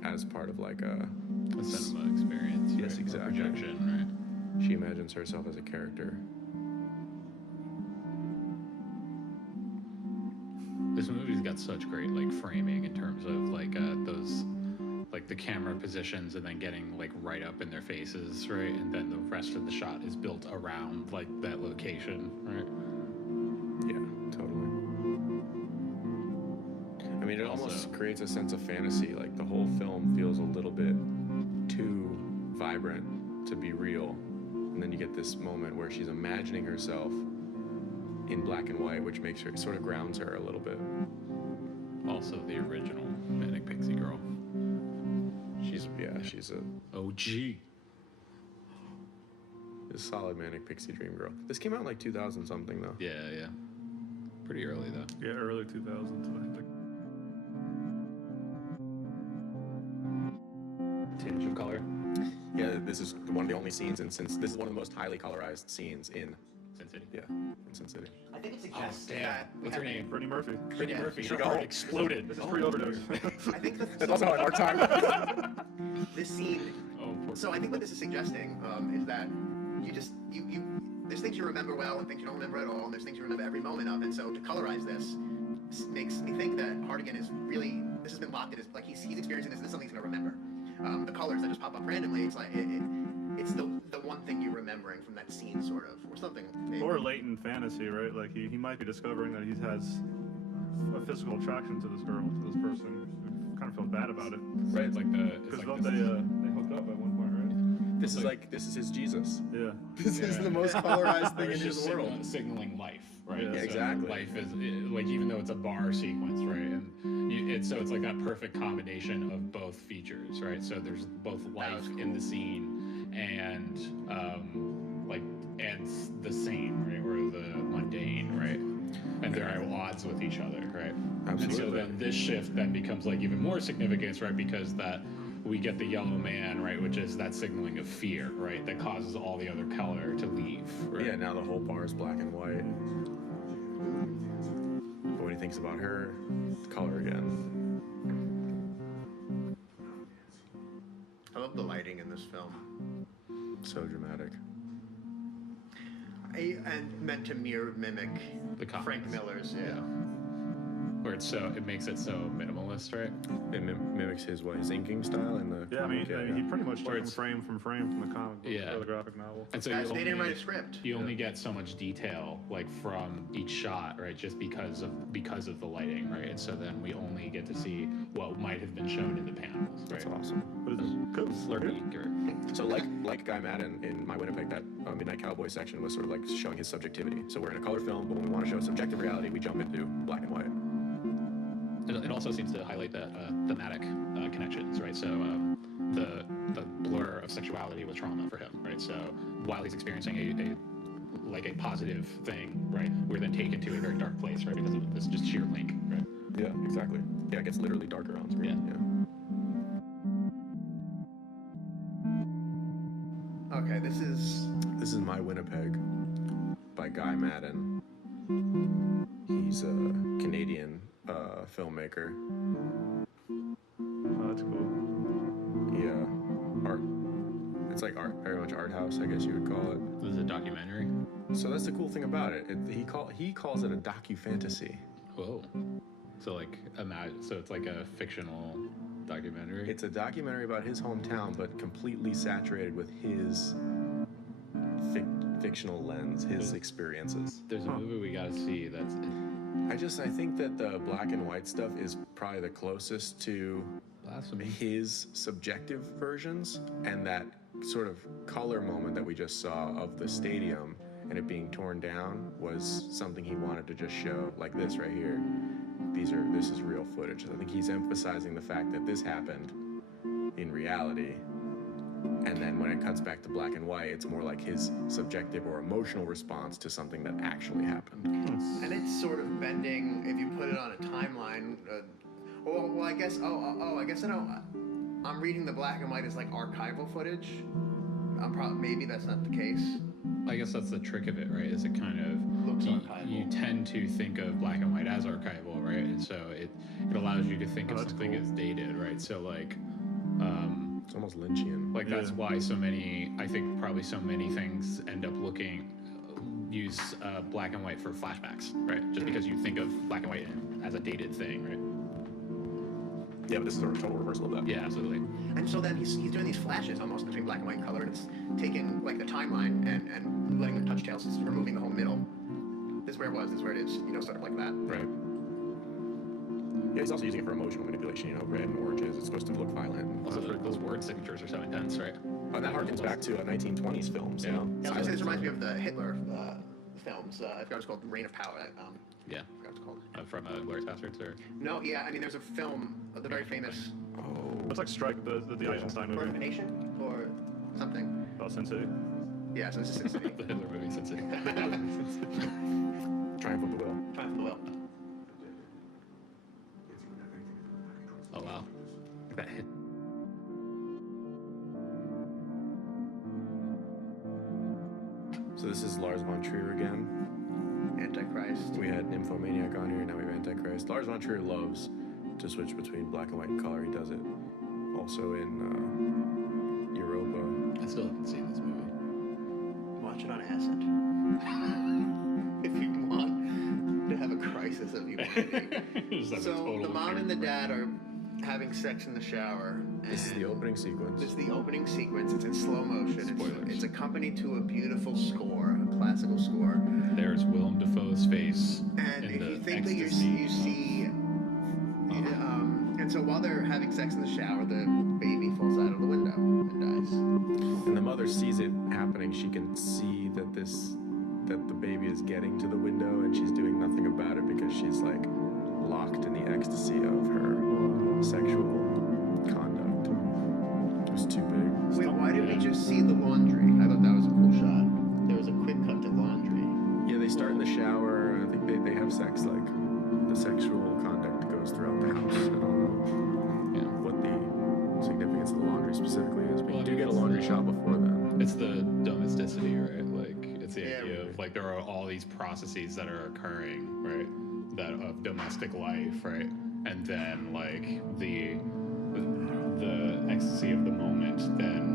as part of like a cinema experience. Yes, right? exactly. Or projection, right? She imagines herself as a character. This movie's got such great like framing in terms of like those like the camera positions and then getting like right up in their faces, right? And then the rest of the shot is built around like that location, right? Yeah, totally. I mean, it almost creates a sense of fantasy. Like the whole film feels a little bit too vibrant to be real. And then you get this moment where she's imagining herself in black and white, which makes her, sort of grounds her a little bit. Also the original Manic Pixie Girl. She's a OG. solid Manic Pixie Dream Girl. This came out in like 2000 something though. Yeah. Pretty early though. Yeah, early 2000s, I think. Tinge of color. Yeah, this is one of the only scenes, and since this is one of the most highly colorized scenes in Sin City. in Sin City. I think it suggests Damn. that What's her name? Brittany Murphy. Brittany Yeah. Murphy. She Her go heart home. exploded. This is pre-overdose. I think That's also an art time. this scene. Oh, poor So I think what this is suggesting is that you there's things you remember well and things you don't remember at all, and there's things you remember every moment of. And so to colorize this makes me think that Hartigan is really, this has been locked in his, like he's experiencing this is something he's gonna remember. The colors that just pop up randomly, it's like it's the one thing you're remembering from that scene, sort of, or something. Maybe. Or latent fantasy, right? Like he might be discovering that he has a physical attraction to this girl, to this person. Kind of feels bad about it. Right, it's like the Because like they hooked up at one point, right? This is his Jesus. Yeah. This is the most colorized thing in his world. signaling life, right? Yeah, So exactly. Life is like, even though it's a bar sequence, right? And it's like that perfect combination of both features, right? So there's both life in the scene and and the same, right, or the mundane, right? And they're at odds with each other, right? And so Absolutely. then this shift then becomes like even more significance, right? Because that we get the yellow man, right, which is that signaling of fear, right, that causes all the other color to leave, right? Yeah, now the whole bar is black and white. But when he thinks about her, color again. I love the lighting in this film. So dramatic. And meant to mimic The comics. Frank Miller's. Yeah. Where it makes it so minimalist, right? It mimics his inking style in the Yeah, I mean, comic, he pretty much took it's- frame from the comic book Yeah. or the graphic novel. And so Guys, you they didn't only- write a script. You only get so much detail, like from each shot, right? Just because of the lighting, right? And so then we only get to see what might have been shown in the panels, right? That's awesome. But it's cool. Slurpy, or So like Guy Madden in My Winnipeg, that Midnight Cowboy section was sort of like showing his subjectivity. So we're in a color film, but when we want to show subjective reality, we jump into black and white. it also seems to highlight the thematic connections, right? So the blur of sexuality with trauma for him, right? So while he's experiencing a positive thing, right, we're then taken to a very dark place, right, because of this just sheer link, right? Yeah, exactly. Yeah, it gets literally darker on screen. Yeah. Okay, this is This is My Winnipeg by Guy Madden. He's a Canadian filmmaker. Oh, that's cool. Yeah, art. It's like art, very much art house, I guess you would call it. This is a documentary. So that's the cool thing about it. He calls it a docu-fantasy. Whoa. So like so it's like a fictional documentary. It's a documentary about his hometown, but completely saturated with his fictional lens, his experiences. There's a movie we gotta see that's I think that the black and white stuff is probably the closest to blasphemy. his subjective versions, and that sort of color moment that we just saw of the stadium and it being torn down was something he wanted to just show, like this right here. This is real footage. I think he's emphasizing the fact that this happened in reality, And then when it cuts back to black and white, it's more like his subjective or emotional response to something that actually happened. And it's sort of bending, if you put it on a timeline. Well, I guess, I guess I don't. I'm reading the black and white as like archival footage. Maybe that's not the case. I guess that's the trick of it, right? Is it kind of Looks archival. you tend to think of black and white as archival, right? And so it allows you to think of something as dated, right? So like, It's almost Lynchian. like that's why so many, I think probably so many things end up use black and white for flashbacks, right? Just because you think of black and white as a dated thing, right? Yeah, but this is a total reversal of that. Yeah, absolutely. And so then he's doing these flashes almost between black and white and color, and it's taking like the timeline and letting the touch tails, it's removing the whole middle. This is where it was, this is where it is, sort of like that. Right. Yeah, he's also using it for emotional manipulation, red and oranges. It's supposed to look violent. Also, those word signatures are so intense, right? And that harkens back to 1920s films, Yeah. you know? Yeah, I was gonna say, this reminds me of the Hitler films. I forgot what it's called, Reign of Power. Yeah. I forgot what it's called. From Glorious Bastards, or No, yeah, I mean, there's a film, the very famous Oh. That's like Strike, the Eisenstein Birth of a movie Nation or something. about Sensei. Yeah, so this is Sin City. the Hitler movie, since it. Triumph of the Will. Triumph of the Will. Oh wow. That hit. So this is Lars von Trier again. Antichrist. We had Nymphomaniac on here, now we have Antichrist. Lars von Trier loves to switch between black and white and color. He does it also in Europa. I still haven't seen this movie. Watch it on acid. If you want to have a crisis of humanity. Just have a So total the mom and the turn. dad are having sex in the shower. This is the opening sequence. This is the opening sequence. It's in slow motion. Spoilers. It's accompanied to a beautiful score, a classical score. There's Willem Dafoe's face And in if the you think that ecstasy. you see, and so while they're having sex in the shower, the baby falls out of the window and dies. And the mother sees it happening. She can see that the baby is getting to the window, and she's doing nothing about it because she's like locked in the ecstasy of her sexual conduct. It was too big. Wait, why did we just see the laundry? I thought that was a cool shot. There was a quick cut to laundry. Yeah, they start in the shower. I think they have sex. Like the sexual conduct goes throughout the house. I don't know Yeah. what the significance of the laundry specifically is. But Well, you I do mean, get a it's laundry shot before then. It's the domesticity, right? Like it's the Yeah, idea of like there are all these processes that are occurring, right? That of domestic life, right? And then like the ecstasy of the moment then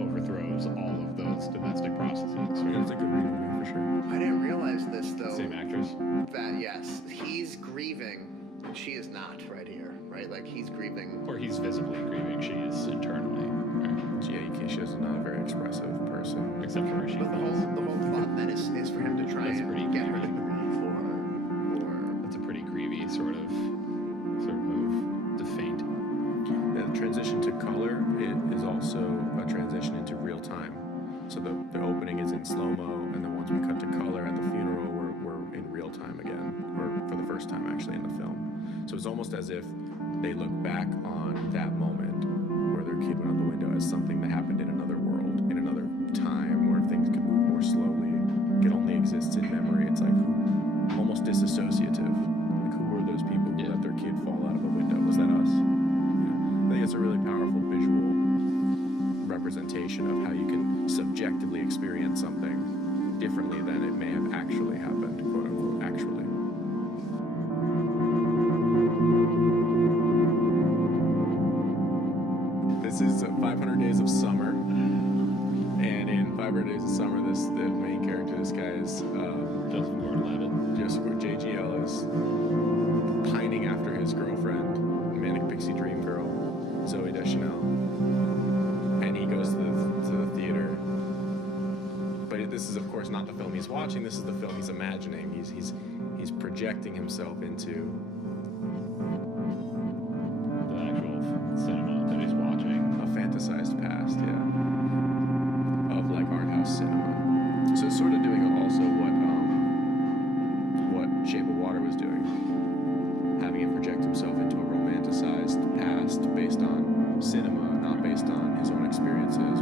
overthrows all of those domestic processes. Yeah, Right? it's a good read movie for sure. I didn't realize this though. Same actress. That yes, he's grieving, and she is not right here, right? Like he's grieving. Or he's visibly grieving. She is internally, right? Yeah, she is not a very expressive person. Except for where she But the whole plot then is for him to try That's and pretty get her to creepy. grieve for That's a pretty grievy sort of move to faint. The transition to color is also a transition into real time. So the opening is in slow-mo, and then once we cut to color at the funeral, we're in real time again, or for the first time actually in the film. So it's almost as if they look back on that moment where their kid went out the window as something that happened in another world, in another time where things could move more slowly. It only exists in memory. It's like almost disassociative. Like who were those people who let their kid fall out of a window? Was that us? I think it's a really powerful visual representation of how you can subjectively experience something differently than it may have actually happened, quote unquote, actually. This is 500 Days of Summer, and in 500 Days of Summer, the main character, this guy is Joseph Gordon-Levitt. JGL is pining after his girlfriend, Manic Pixie Dream Girl, Zooey Deschanel, and he goes to the theater. But this is, of course, not the film he's watching. This is the film he's imagining. He's projecting himself into The actual cinema that he's watching. a fantasized past, yeah, of like art house cinema. So it's sort of doing also what Shape of Water was doing, having him project himself into a romanticized past based on cinema, not based on his own experiences.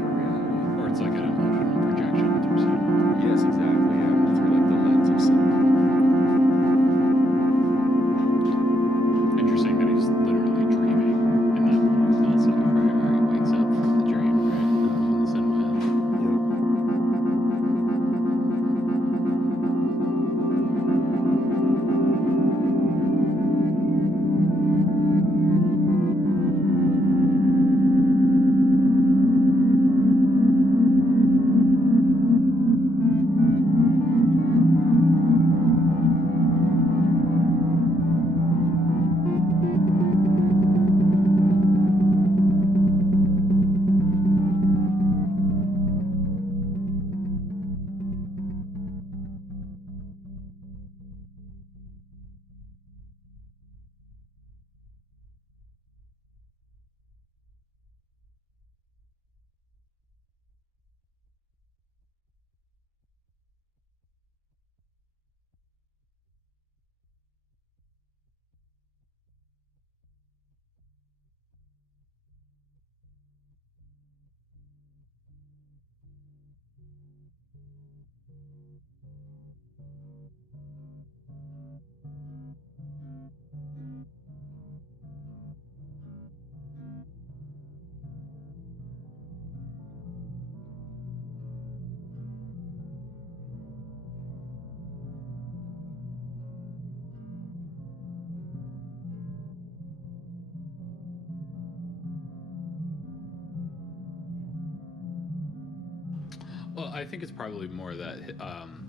Well, I think it's probably more that,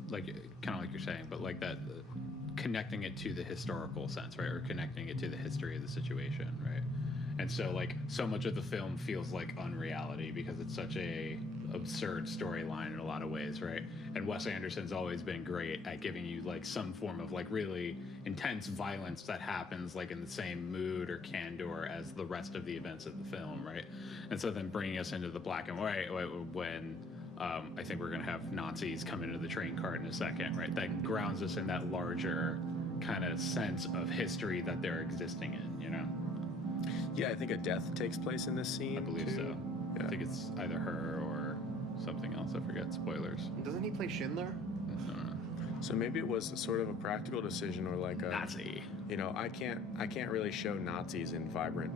like, kind of like you're saying, but like that connecting it to the historical sense, right? Or connecting it to the history of the situation, right? And so, like, so much of the film feels like unreality because it's such a absurd storyline in a lot of ways, right? And Wes Anderson's always been great at giving you like some form of like really intense violence that happens like in the same mood or candor as the rest of the events of the film, right? And so then bringing us into the black and white when I think we're going to have Nazis come into the train cart in a second, right? That grounds us in that larger kind of sense of history that they're existing in, you know? Yeah, I think a death takes place in this scene. I believe too. so. Yeah. I think it's either her or something else. I forget. Spoilers. Doesn't he play Schindler? I don't know. So maybe it was sort of a practical decision, or like a Nazi. You know, I can't really show Nazis in vibrant,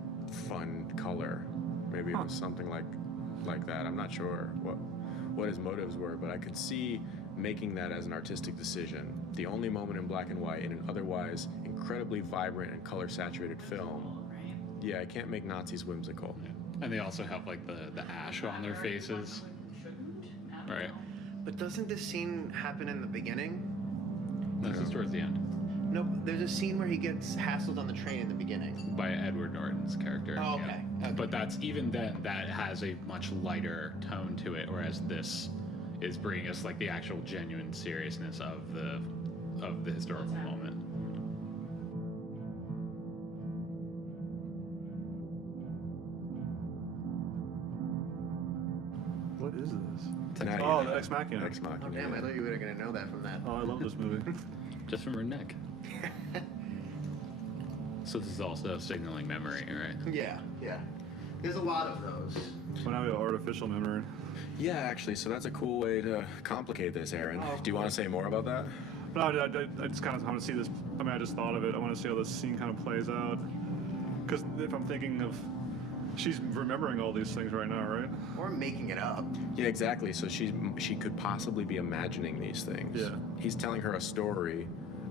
fun color. Maybe it was something like that. I'm not sure what his motives were, but I could see making that as an artistic decision. The only moment in black and white in an otherwise incredibly vibrant and color-saturated film. Yeah, I can't make Nazis whimsical. Yeah. And they also have like the ash on their faces, right? But doesn't this scene happen in the beginning? This is towards the end No, there's a scene where he gets hassled on the train in the beginning. by Edward Norton's character. Oh, okay. Okay. But that's even then that has a much lighter tone to it, whereas this is bringing us like the actual genuine seriousness of the historical moment. What is this? Now Oh, you know. Ex Machina. Ex Machina. Oh, damn, I thought you were going to know that from that. Oh, I love this movie. Just from her neck. So this is also signaling memory, right? Yeah, yeah. There's a lot of those. When I have artificial memory. Yeah, actually, so that's a cool way to complicate this, Aaron. Oh, Do you want to say more about that? No, I just kind of want to see this. I mean, I just thought of it. I want to see how this scene kind of plays out. Because if I'm thinking of, she's remembering all these things right now, right? Or making it up. Yeah, exactly. So she could possibly be imagining these things. Yeah. He's telling her a story,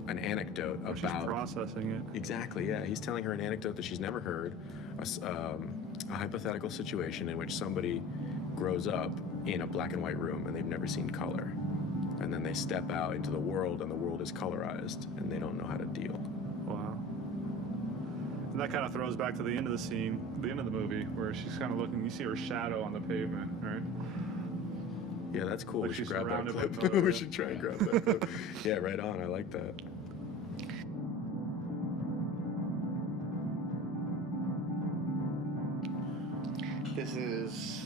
an anecdote Or she's about. processing it. Exactly. Yeah. He's telling her an anecdote that she's never heard, a hypothetical situation in which somebody grows up in a black and white room and they've never seen color, and then they step out into the world and the world is colorized and they don't know how to deal. Wow. And that kind of throws back to the end of the scene, the end of the movie, where she's kind of looking. You see her shadow on the pavement, right? Yeah, that's cool. Like We should she's grab that surrounded by clip. color, We yeah. should try and grab that clip. Yeah, right on. I like that. This is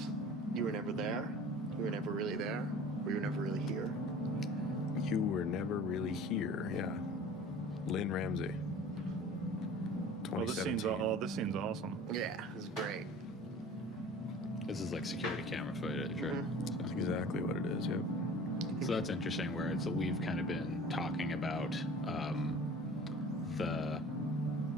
You Were Never There. You Were Never Really There. Or You Were Never Really Here. You were never really here. Yeah. Lynn Ramsey. Oh, this scene's 2017. this scene's awesome. Yeah, this is great. This is like security camera footage, right? That's exactly what it is. Yep. So that's interesting. Where it's we've kind of been talking about the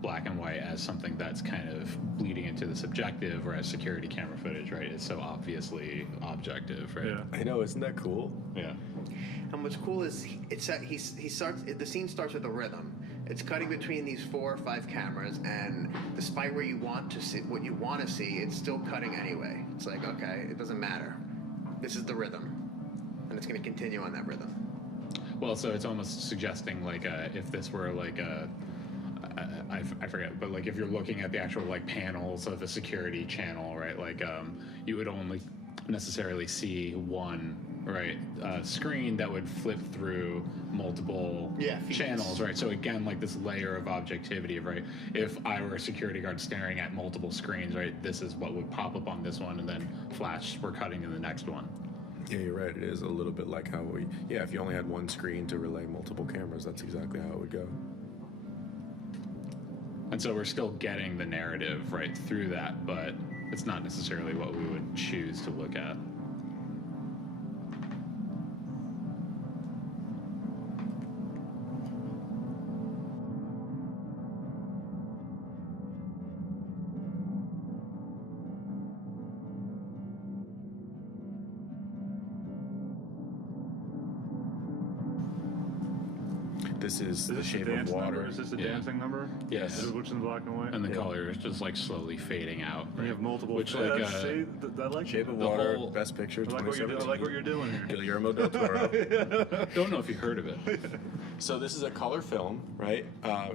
black and white as something that's kind of bleeding into the subjective, whereas security camera footage, right, is so obviously objective, right? Yeah. I know. Isn't that cool? Yeah. And what's cool is he starts. The scene starts with a rhythm. It's cutting between these 4 or 5 cameras, and despite where you want to see what you want to see, it's still cutting anyway. It's like, okay, it doesn't matter. This is the rhythm, and it's going to continue on that rhythm. Well, so it's almost suggesting like if this were like I forget, but like if you're looking at the actual like panels of a security channel, right? Like you would only necessarily see one screen that would flip through multiple feeds. channels, right? So again, like this layer of objectivity, right? If I were a security guard staring at multiple screens, right, this is what would pop up on this one, and then flash, we're cutting to the next one. Yeah, you're right. It is a little bit like how if you only had one screen to relay multiple cameras, that's exactly how it would go. And so we're still getting the narrative right through that, but it's not necessarily what we would choose to look at. This is The this Shape the of dance Water. number? Is this the Yeah. dancing number? Yes. Which is in black and white? And the Yeah. color is just like slowly fading out. And you have multiple. Which, I like, like Shape of The Water, whole- Best Picture, I like what you're doing. 2017. I like what you're doing here. Guillermo del Toro. Don't know if you heard of it. So this is a color film, right?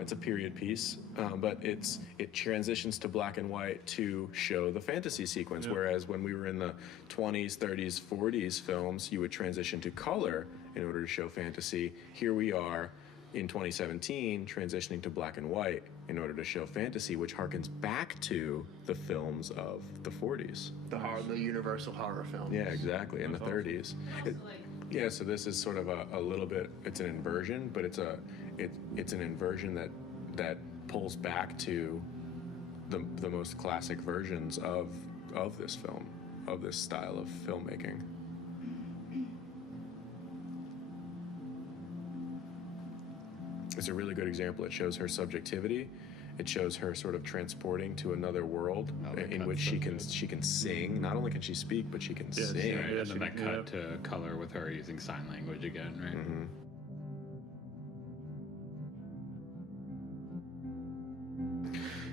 It's a period piece, but it transitions to black and white to show the fantasy sequence. Yeah. Whereas when we were in the 20s, 30s, 40s films, you would transition to color in order to show fantasy. Here we are in 2017 transitioning to black and white in order to show fantasy, which harkens back to the films of the 40s. The universal horror film. Yeah, exactly, in the That's awesome. 30s. Yeah, so this is sort of a little bit. It's an inversion, but it's an inversion that pulls back to the most classic versions of this film, of this style of filmmaking. It's a really good example. It shows her subjectivity. It shows her sort of transporting to another world Oh, that in cut's which so she can sing. Not only can she speak, but she can Yeah, sing. Right, Yeah, and then that yeah. cut to color with her using sign language again, right? Mm-hmm.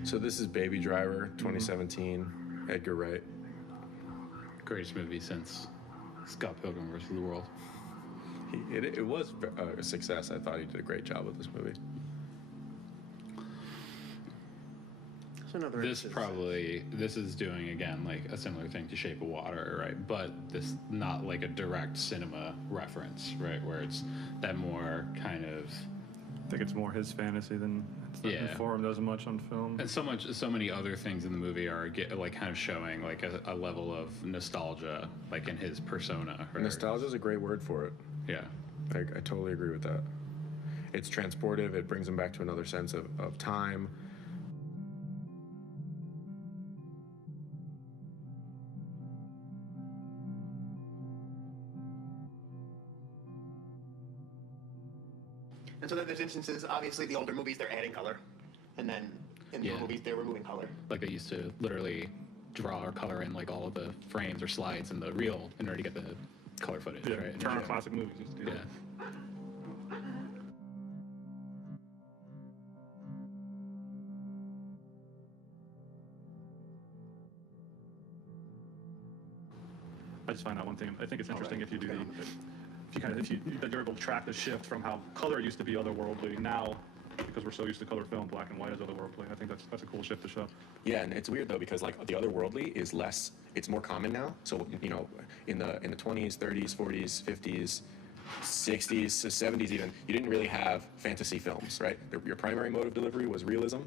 So this is Baby Driver, 2017, Edgar Wright. Greatest movie since Scott Pilgrim vs. the World. It was a success. I thought he did a great job with this movie. That's another This instance. this is doing again like a similar thing to Shape of Water, right? But this not like a direct cinema reference, right? Where it's that more kind of I think it's more his fantasy than it's not Yeah. informed as much on film. and so many other things in the movie are like kind of showing like a level of nostalgia, like in his persona. Right? Nostalgia is a great word for it. Yeah. I totally agree with that. It's transportive. It brings him back to another sense of time. And so then there's instances, obviously the older movies, they're adding color. And then in the Yeah. newer movies, they're removing color. Like they used to literally draw or color in like all of the frames or slides in the reel in order to get the color footage, Yeah, right? Turner Yeah. classic movies used to do Yeah. that. I just find out one thing. I think it's interesting if you do that you're able to track the shift from how color used to be otherworldly now, because we're so used to color film, black and white as otherworldly. I think that's a cool shift to show. Yeah, and it's weird though because like the otherworldly is less. It's more common now. So you know, in the 20s, 30s, 40s, 50s, 60s, 70s even, you didn't really have fantasy films, right? Your primary mode of delivery was realism,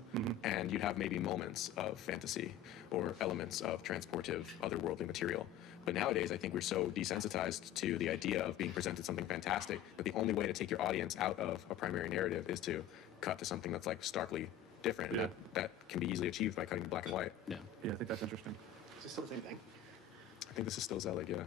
and you'd have maybe moments of fantasy or elements of transportive, otherworldly material. But nowadays, I think we're so desensitized to the idea of being presented something fantastic that the only way to take your audience out of a primary narrative is to cut to something that's like starkly different. Yeah. And that can be easily achieved by cutting to black and white. Yeah. Yeah, I think that's interesting. Is this still the same thing? I think this is still Zelig, yeah.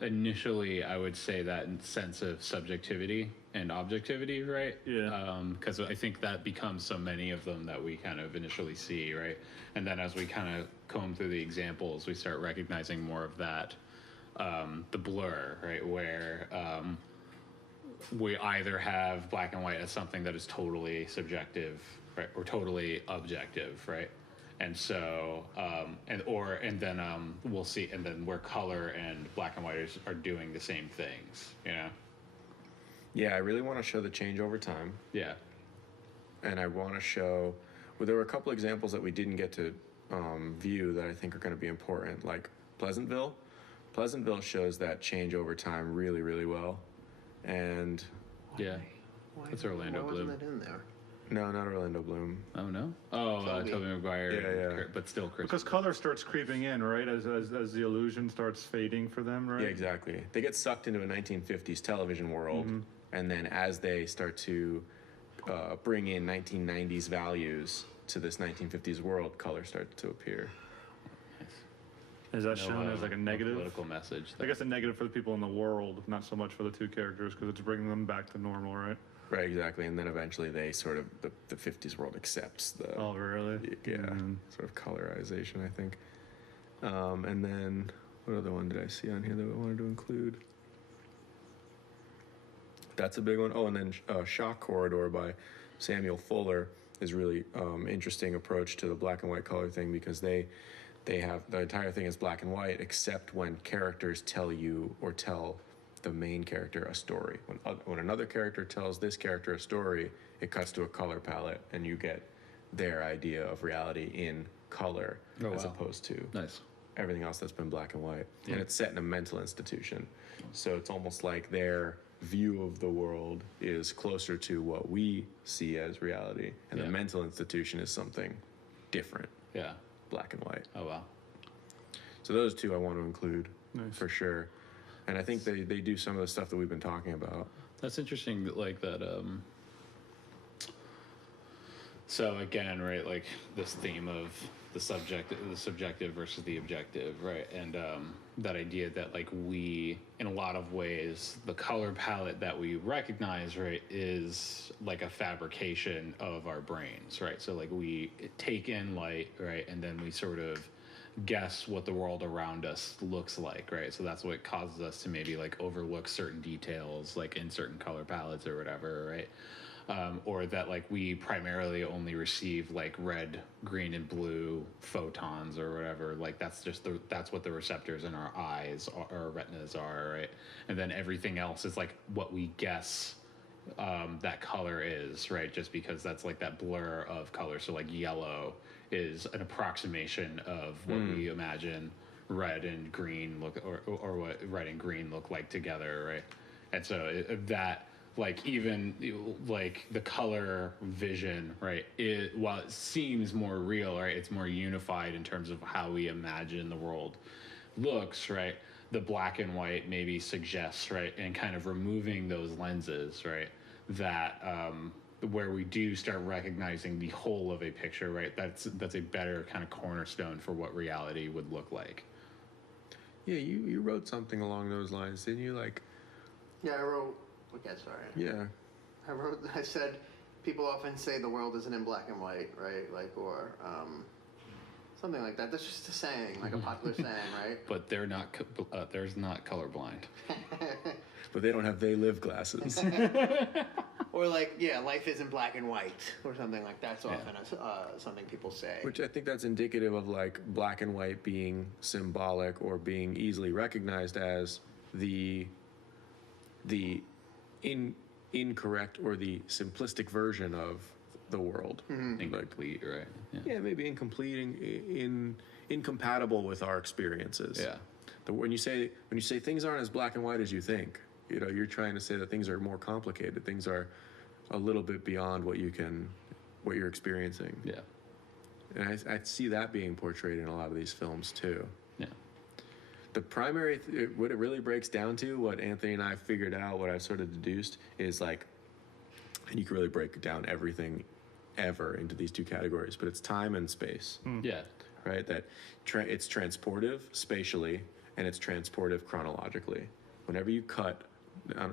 Initially, I would say that sense of subjectivity and objectivity, right? Yeah. Because I think that becomes so many of them that we kind of initially see, right? And then as we kind of comb through the examples, we start recognizing more of that, the blur, right? Where we either have black and white as something that is totally subjective, right, or totally objective, right? And so, and then we'll see, and then where color and black and white are doing the same things, you know? Yeah, I really want to show the change over time. Yeah. And I want to show, well, there were a couple examples that we didn't get to view that I think are going to be important, like Pleasantville. Pleasantville shows that change over time really, really well. And Yeah. That's Orlando Why Bloom. wasn't that in there? No, not Orlando Bloom. Oh no. Oh, Tobey Maguire. Yeah. But still Chris. Because color starts creeping in, right? As the illusion starts fading for them, right? Yeah, exactly. They get sucked into a 1950s television world, and then as they start to bring in 1990s values to this 1950s world, color starts to appear. Is that shown as like a negative? Political message. I guess a negative for the people in the world, not so much for the two characters, because it's bringing them back to normal, right? Right, exactly. And then eventually they sort of, the 50s world accepts the... Oh, really? Yeah, sort of colorization, I think. And then, what other one did I see on here that I wanted to include? That's a big one. Oh, and then Shock Corridor by Samuel Fuller is really interesting approach to the black and white color thing, because they have, the entire thing is black and white, except when characters tell you or tell the main character a story. When another character tells this character a story, it cuts to a color palette, and you get their idea of reality in color, as opposed to everything else that's been black and white. Yeah. And it's set in a mental institution, so it's almost like their view of the world is closer to what we see as reality, and the mental institution is something different. Yeah, black and white. Oh wow. So those two I want to include for sure. And I think they do some of the stuff that we've been talking about. That's interesting, like that. So again, right, like this theme of the subjective versus the objective, right, and that idea that like we, in a lot of ways, the color palette that we recognize, right, is like a fabrication of our brains, right. So like we take in light, right, and then we sort of guess what the world around us looks like, right? So that's what causes us to maybe like overlook certain details, like in certain color palettes or whatever, right? Or that like we primarily only receive like red, green, and blue photons or whatever. Like that's just that's what the receptors in our eyes or retinas are, right? And then everything else is like what we guess that color is, right? Just because that's like that blur of color. So like yellow is an approximation of what we imagine red and green look, or what red and green look like together, right? And so that, like, even like the color vision, right, while it seems more real, right, it's more unified in terms of how we imagine the world looks, right? The black and white maybe suggests, right, and kind of removing those lenses, right, that where we do start recognizing the whole of a picture, right? That's a better kind of cornerstone for what reality would look like. Yeah, you wrote something along those lines, didn't you? Like, yeah, I wrote. Okay, sorry. Yeah. I said, people often say the world isn't in black and white, right? Like, or something like that. That's just a saying, like a popular saying, right? But they're not. There's not colorblind. But they don't have they live glasses. Or like, yeah, life isn't black and white, or something like that's often something people say. Which I think that's indicative of like black and white being symbolic or being easily recognized as the incorrect or the simplistic version of the world. Incomplete, right? Yeah, maybe incomplete, incompatible with our experiences. Yeah. When you say things aren't as black and white as you think, you know, you're trying to say that things are more complicated. Things are a little bit beyond what you're experiencing. Yeah. And I see that being portrayed in a lot of these films too. Yeah. The primary, what it really breaks down to, what Anthony and I figured out, what I've sort of deduced, is like, and you can really break down everything ever into these two categories, but it's time and space. Yeah. Right? That it's transportive spatially, and it's transportive chronologically. Whenever you cut,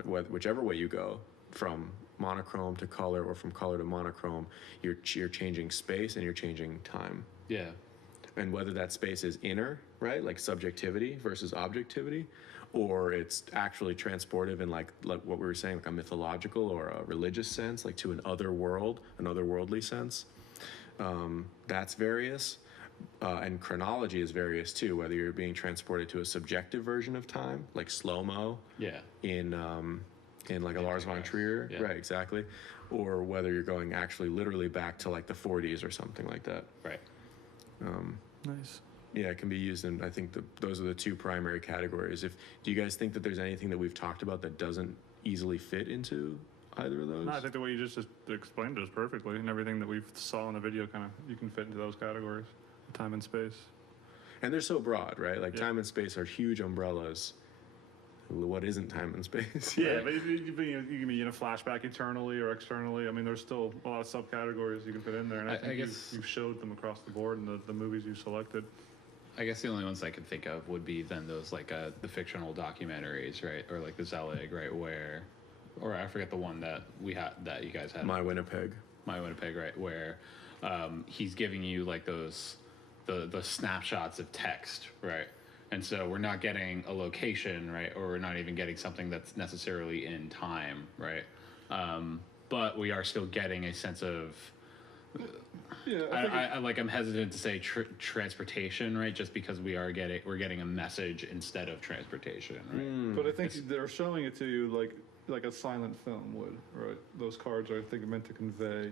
whichever way you go, from monochrome to color or from color to monochrome, you're changing space and you're changing time. Yeah. And whether that space is inner, right, like subjectivity versus objectivity, or it's actually transportive in like what we were saying, like a mythological or a religious sense, like to an otherworldly sense, that's various. And chronology is various too, whether you're being transported to a subjective version of time, like slow-mo, in like a Lars von Trier, right, exactly, or whether you're going actually literally back to like the 40s or something like that. Right. Nice. Yeah, it can be used in, I think those are the two primary categories. Do you guys think that there's anything that we've talked about that doesn't easily fit into either of those? No, I think the way you just explained it is perfectly, and everything that we saw in the video kind of you can fit into those categories, time and space. And they're so broad, right? Like time and space are huge umbrellas. What isn't time and space? Yeah, but you can be in a flashback eternally or externally. I mean, there's still a lot of subcategories you can fit in there, and I think guess you've showed them across the board in the movies you selected. I guess the only ones I could think of would be then those like the fictional documentaries, right? Or like the Zelig, right? Where, or I forget the one that we had that you guys had. My Winnipeg, right? Where he's giving you like those the snapshots of text, right? And so we're not getting a location, right? Or we're not even getting something that's necessarily in time, right? But we are still getting a sense of. I'm hesitant to say transportation, right? Just because we're getting a message instead of transportation, right? But I think they're showing it to you like a silent film would, right? Those cards are, I think, meant to convey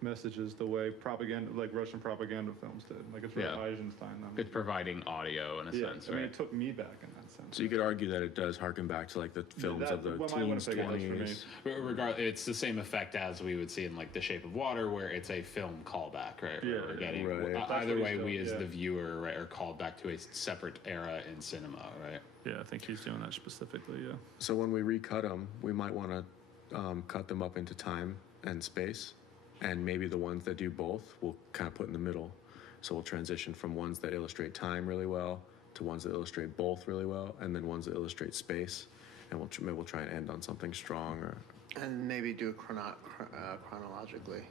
messages the way propaganda, like Russian propaganda films did. Like it's very Eisenstein. It's providing audio in a sense, I mean, right? it took me back in that sense. so you could argue that it does harken back to like the films of the teens, 20s. Regardless, it's the same effect as we would see in like The Shape of Water, where it's a film callback, right? Yeah, we're getting right. either way, we as the viewer, right, are called back to a separate era in cinema, right? Yeah, I think he's doing that specifically. Yeah. So when we recut them, we might want to cut them up into time and space, and maybe the ones that do both we'll kind of put in the middle. So we'll transition from ones that illustrate time really well to ones that illustrate both really well, and then ones that illustrate space. And maybe we'll try and end on something strong, or And maybe do it chronologically.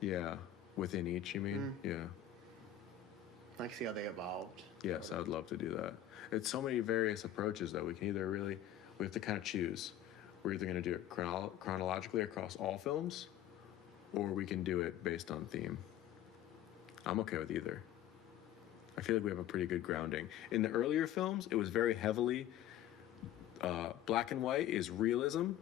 yeah, within each. You mean? Yeah. Like see how they evolved. Yes, I would love to do that. It's so many various approaches that we can either we have to kind of choose. We're either going to do it chronologically across all films, or we can do it based on theme. I'm okay with either. I feel like we have a pretty good grounding. In the earlier films, it was very heavily black and white is realism,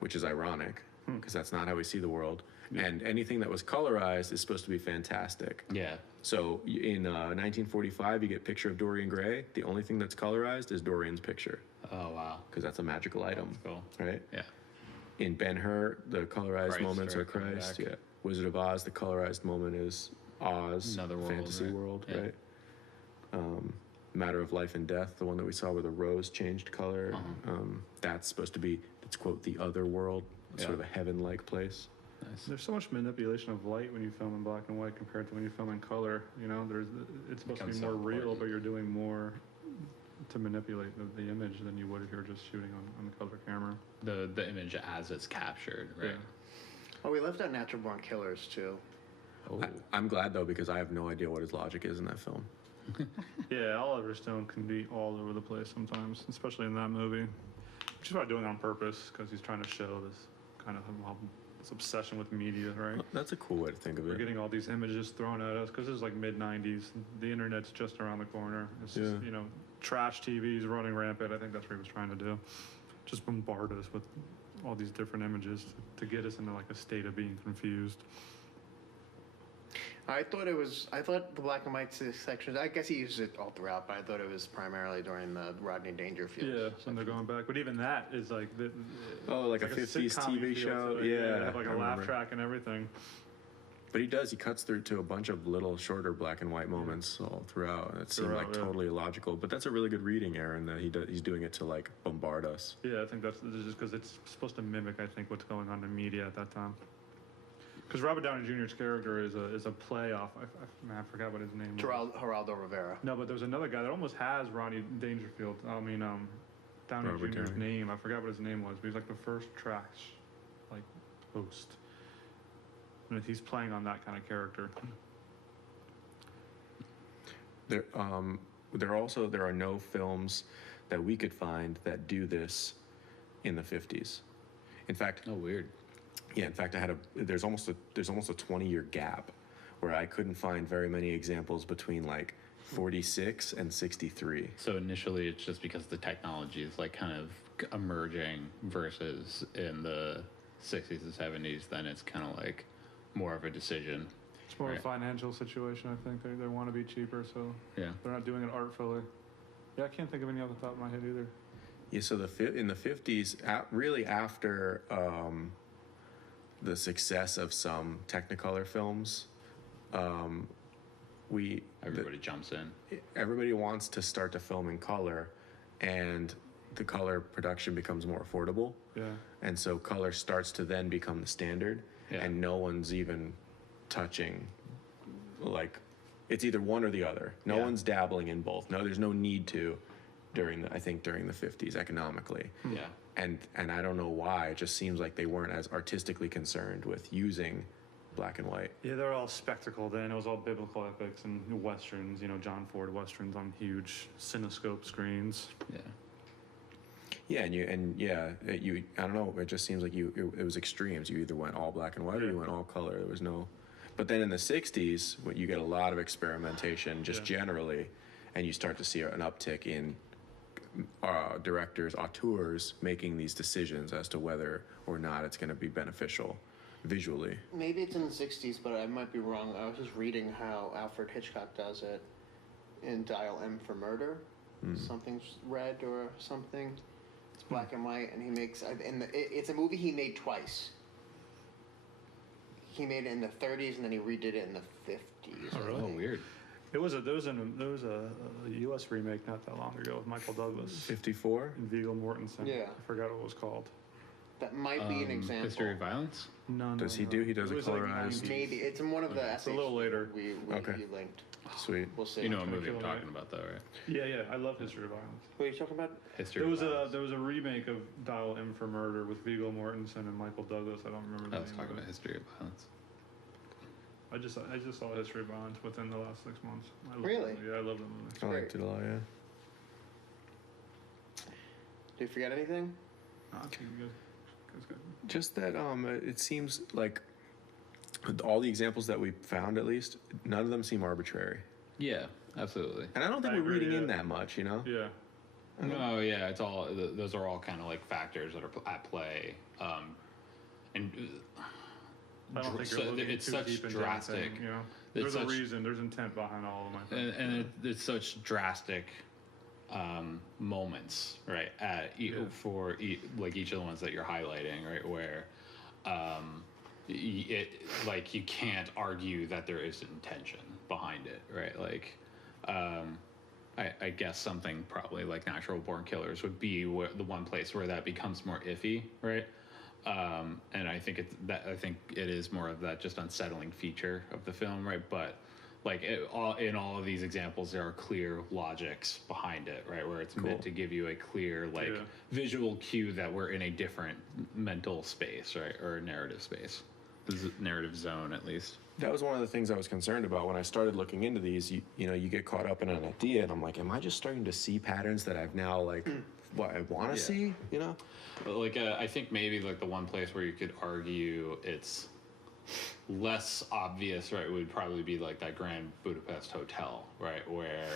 which is ironic because that's not how we see the world. Yeah. And anything that was colorized is supposed to be fantastic. Yeah. So in 1945, you get picture of Dorian Gray. The only thing that's colorized is Dorian's picture. Oh, wow. Because that's a magical item. That's cool. Right? Yeah. In Ben-Hur, the colorized Christ, moments right, are Christ. Yeah. Wizard of Oz, the colorized moment is Oz. Another world, fantasy right? world, Yeah. right? Matter of Life and Death, the one that we saw where the rose changed color. That's supposed to be, it's quote, the other world, sort of a heaven-like place. Nice. There's so much manipulation of light when you film in black and white compared to when you film in color. You know, it's supposed to be more real, but you're doing more to manipulate the image than you would if you were just shooting on the color camera. The image as it's captured, right? Yeah. Oh, we left out Natural Born Killers too. Oh. I'm glad though, because I have no idea what his logic is in that film. Yeah, Oliver Stone can be all over the place sometimes, especially in that movie. Which is probably doing it on purpose because he's trying to show this kind of this obsession with media, right? Well, that's a cool way to think of it. We're getting all these images thrown at us because this is like mid-90s. The internet's just around the corner. It's just, trash TVs running rampant. I think that's what he was trying to do. Just bombard us with all these different images to get us into like a state of being confused. I thought the black and white sections, I guess he used it all throughout, but I thought it was primarily during the Rodney Dangerfield. Yeah, and they're going back. But even that is like... like a 50s TV show. So yeah. They have like a laugh track and everything. But he cuts through to a bunch of little shorter black and white moments all throughout. It seemed like totally illogical. But that's a really good reading, Aaron, that he's doing it to like bombard us. Yeah, I think that's just because it's supposed to mimic, I think, what's going on in media at that time. Because Robert Downey Jr.'s character is a play off. I forgot what his name was. Geraldo Rivera. No, but there's another guy that almost has Rodney Dangerfield. Downey Robert Jr.'s Downey. name. I forgot what his name was, but he's like the first trash, host. And he's playing on that kind of character. There are no films that we could find that do this in the 50s. In fact, Oh, weird. yeah. In fact, there's almost a 20-year gap where I couldn't find very many examples between like 46 and 63. So initially, it's just because the technology is like kind of emerging versus in the 60s and 70s, then it's kind of like more of a decision. It's more of a financial situation, I think. They want to be cheaper, so Yeah. they're not doing it artfully. Yeah, I can't think of any off the top of my head either. Yeah, so in the 50s, really after the success of some Technicolor films, Everybody jumps in. everybody wants to start to film in color, and the color production becomes more affordable. Yeah. And so color starts to then become the standard, Yeah. and no one's even touching, like, it's either one or the other. No Yeah. one's dabbling in both. No, there's no need to during the 50s economically. Yeah. And I don't know why. It just seems like they weren't as artistically concerned with using black and white. Yeah, they're all spectacle then. It was all biblical epics and westerns, John Ford westerns on huge cinescope screens. Yeah. Yeah, I don't know. It just seems like it was extremes. You either went all black and white or you went all color. There was no. But then in the 60s, when you get a lot of experimentation just generally, and you start to see an uptick in directors, auteurs making these decisions as to whether or not it's going to be beneficial visually. Maybe it's in the 60s, but I might be wrong. I was just reading how Alfred Hitchcock does it in Dial M for Murder. Something's red or something. It's black and white, and he makes... it's a movie he made twice. He made it in the 30s, and then he redid it in the 50s. Oh, really? Oh, weird. There was a U.S. remake not that long ago with Michael Douglas 54? and Viggo Mortensen. Yeah. I forgot what it was called. That might be an example. History of Violence? No. Does he do? He does It a was like colorized. 90s. Maybe. It's in one of the essays. a little later. We Okay. linked. Sweet. We'll see. You know what movie kill I'm it. talking about, though, right? Yeah. I love History of Violence. What are you talking about? History There was of Violence. a remake of Dial M for Murder with Viggo Mortensen and Michael Douglas. I don't remember I the was name talking of about it. History of Violence. I just saw History of Violence within the last 6 months. I love Really? That movie. Yeah, I love that movie. I liked it a lot, yeah. Did you forget anything? I think good. It's good. Just that it seems like all the examples that we found, at least, none of them seem arbitrary. Yeah, absolutely. And I don't think I we're agree, reading in yeah. that much, Yeah. No, yeah, it's all those are all kind of like factors that are at play, and I don't think so you're looking it's too such deep into drastic. anything, It's There's a such- reason. There's intent behind all of them. I think. and it's such drastic moments, right? For like each of the ones that you're highlighting, right, where it like you can't argue that there is intention behind it, right? Like, I guess something probably like Natural Born Killers would be the one place where that becomes more iffy, right? And I think I think it is more of that just unsettling feature of the film, right? But like in all of these examples, there are clear logics behind it, right? Where it's meant to give you a clear visual cue that we're in a different mental space, right, or narrative space, narrative zone at least. That was one of the things I was concerned about when I started looking into these. You get caught up in an idea, and I'm like, am I just starting to see patterns that I've now what I want to see? Like I think maybe like the one place where you could argue it's less obvious, right, would probably be like that Grand Budapest Hotel, right, where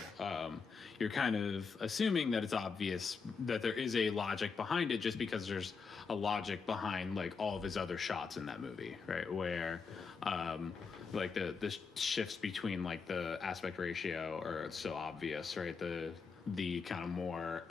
you're kind of assuming that it's obvious that there is a logic behind it just because there's a logic behind like all of his other shots in that movie, right, where like the shifts between like the aspect ratio are so obvious, right, the kind of more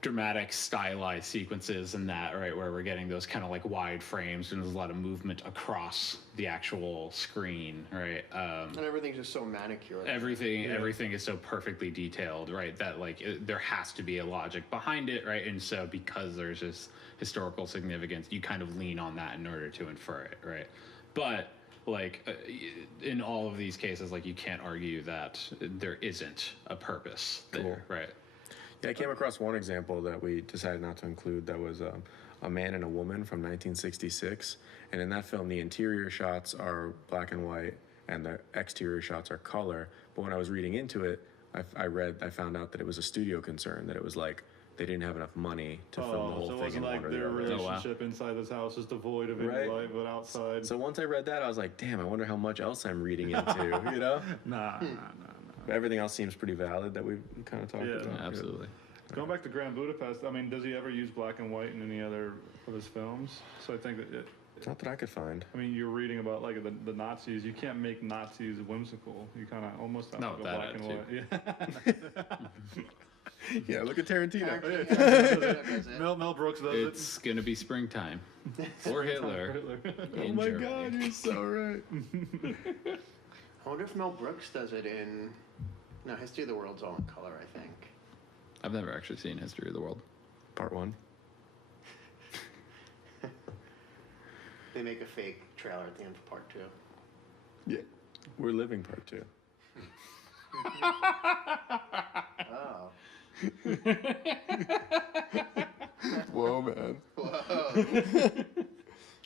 dramatic stylized sequences and that, right, where we're getting those kind of like wide frames and there's a lot of movement across the actual screen, right? And everything's just so manicured. Everything is so perfectly detailed, right, that like there has to be a logic behind it, right? And so because there's this historical significance, you kind of lean on that in order to infer it, right? But like in all of these cases, like you can't argue that there isn't a purpose there, right? Yeah, I came across one example that we decided not to include. That was a Man and a Woman from 1966, and in that film, the interior shots are black and white, and the exterior shots are color. But when I was reading into it, I found out that it was a studio concern. That it was like they didn't have enough money to film the whole so it thing wasn't in like one or their the other. relationship inside this house is devoid of any Right. light, but outside. So once I read that, I was like, damn, I wonder how much else I'm reading into, Nah. But everything else seems pretty valid that we kind of talked about. Absolutely. Going back to Grand Budapest, I mean, does he ever use black and white in any other of his films? So I think that Not that I could find. I mean, you're reading about like the Nazis. You can't make Nazis whimsical. You kind of almost have to go black and white. Yeah. Yeah, look at Tarantino. Mel Brooks does It's gonna be springtime for Hitler. Oh my God, you're so right. I wonder if Mel Brooks does it in. No, History of the World's all in color, I think. I've never actually seen History of the World. Part 1. They make a fake trailer at the end for part 2. Yeah. We're living part 2. Oh. Whoa, man. Whoa.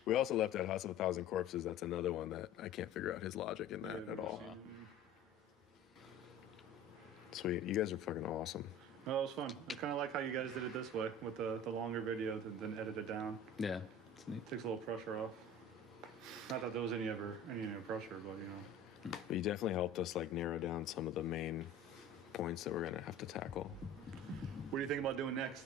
We also left out House of a Thousand Corpses. That's another one that I can't figure out his logic in that at all. Sweet. You guys are fucking awesome. Oh, it was fun. I kind of like how you guys did it this way with the longer video than edit it down. Yeah, it's neat. Takes a little pressure off. Not that there was any pressure, but you know. But you definitely helped us like narrow down some of the main points that we're gonna have to tackle. What do you think about doing next?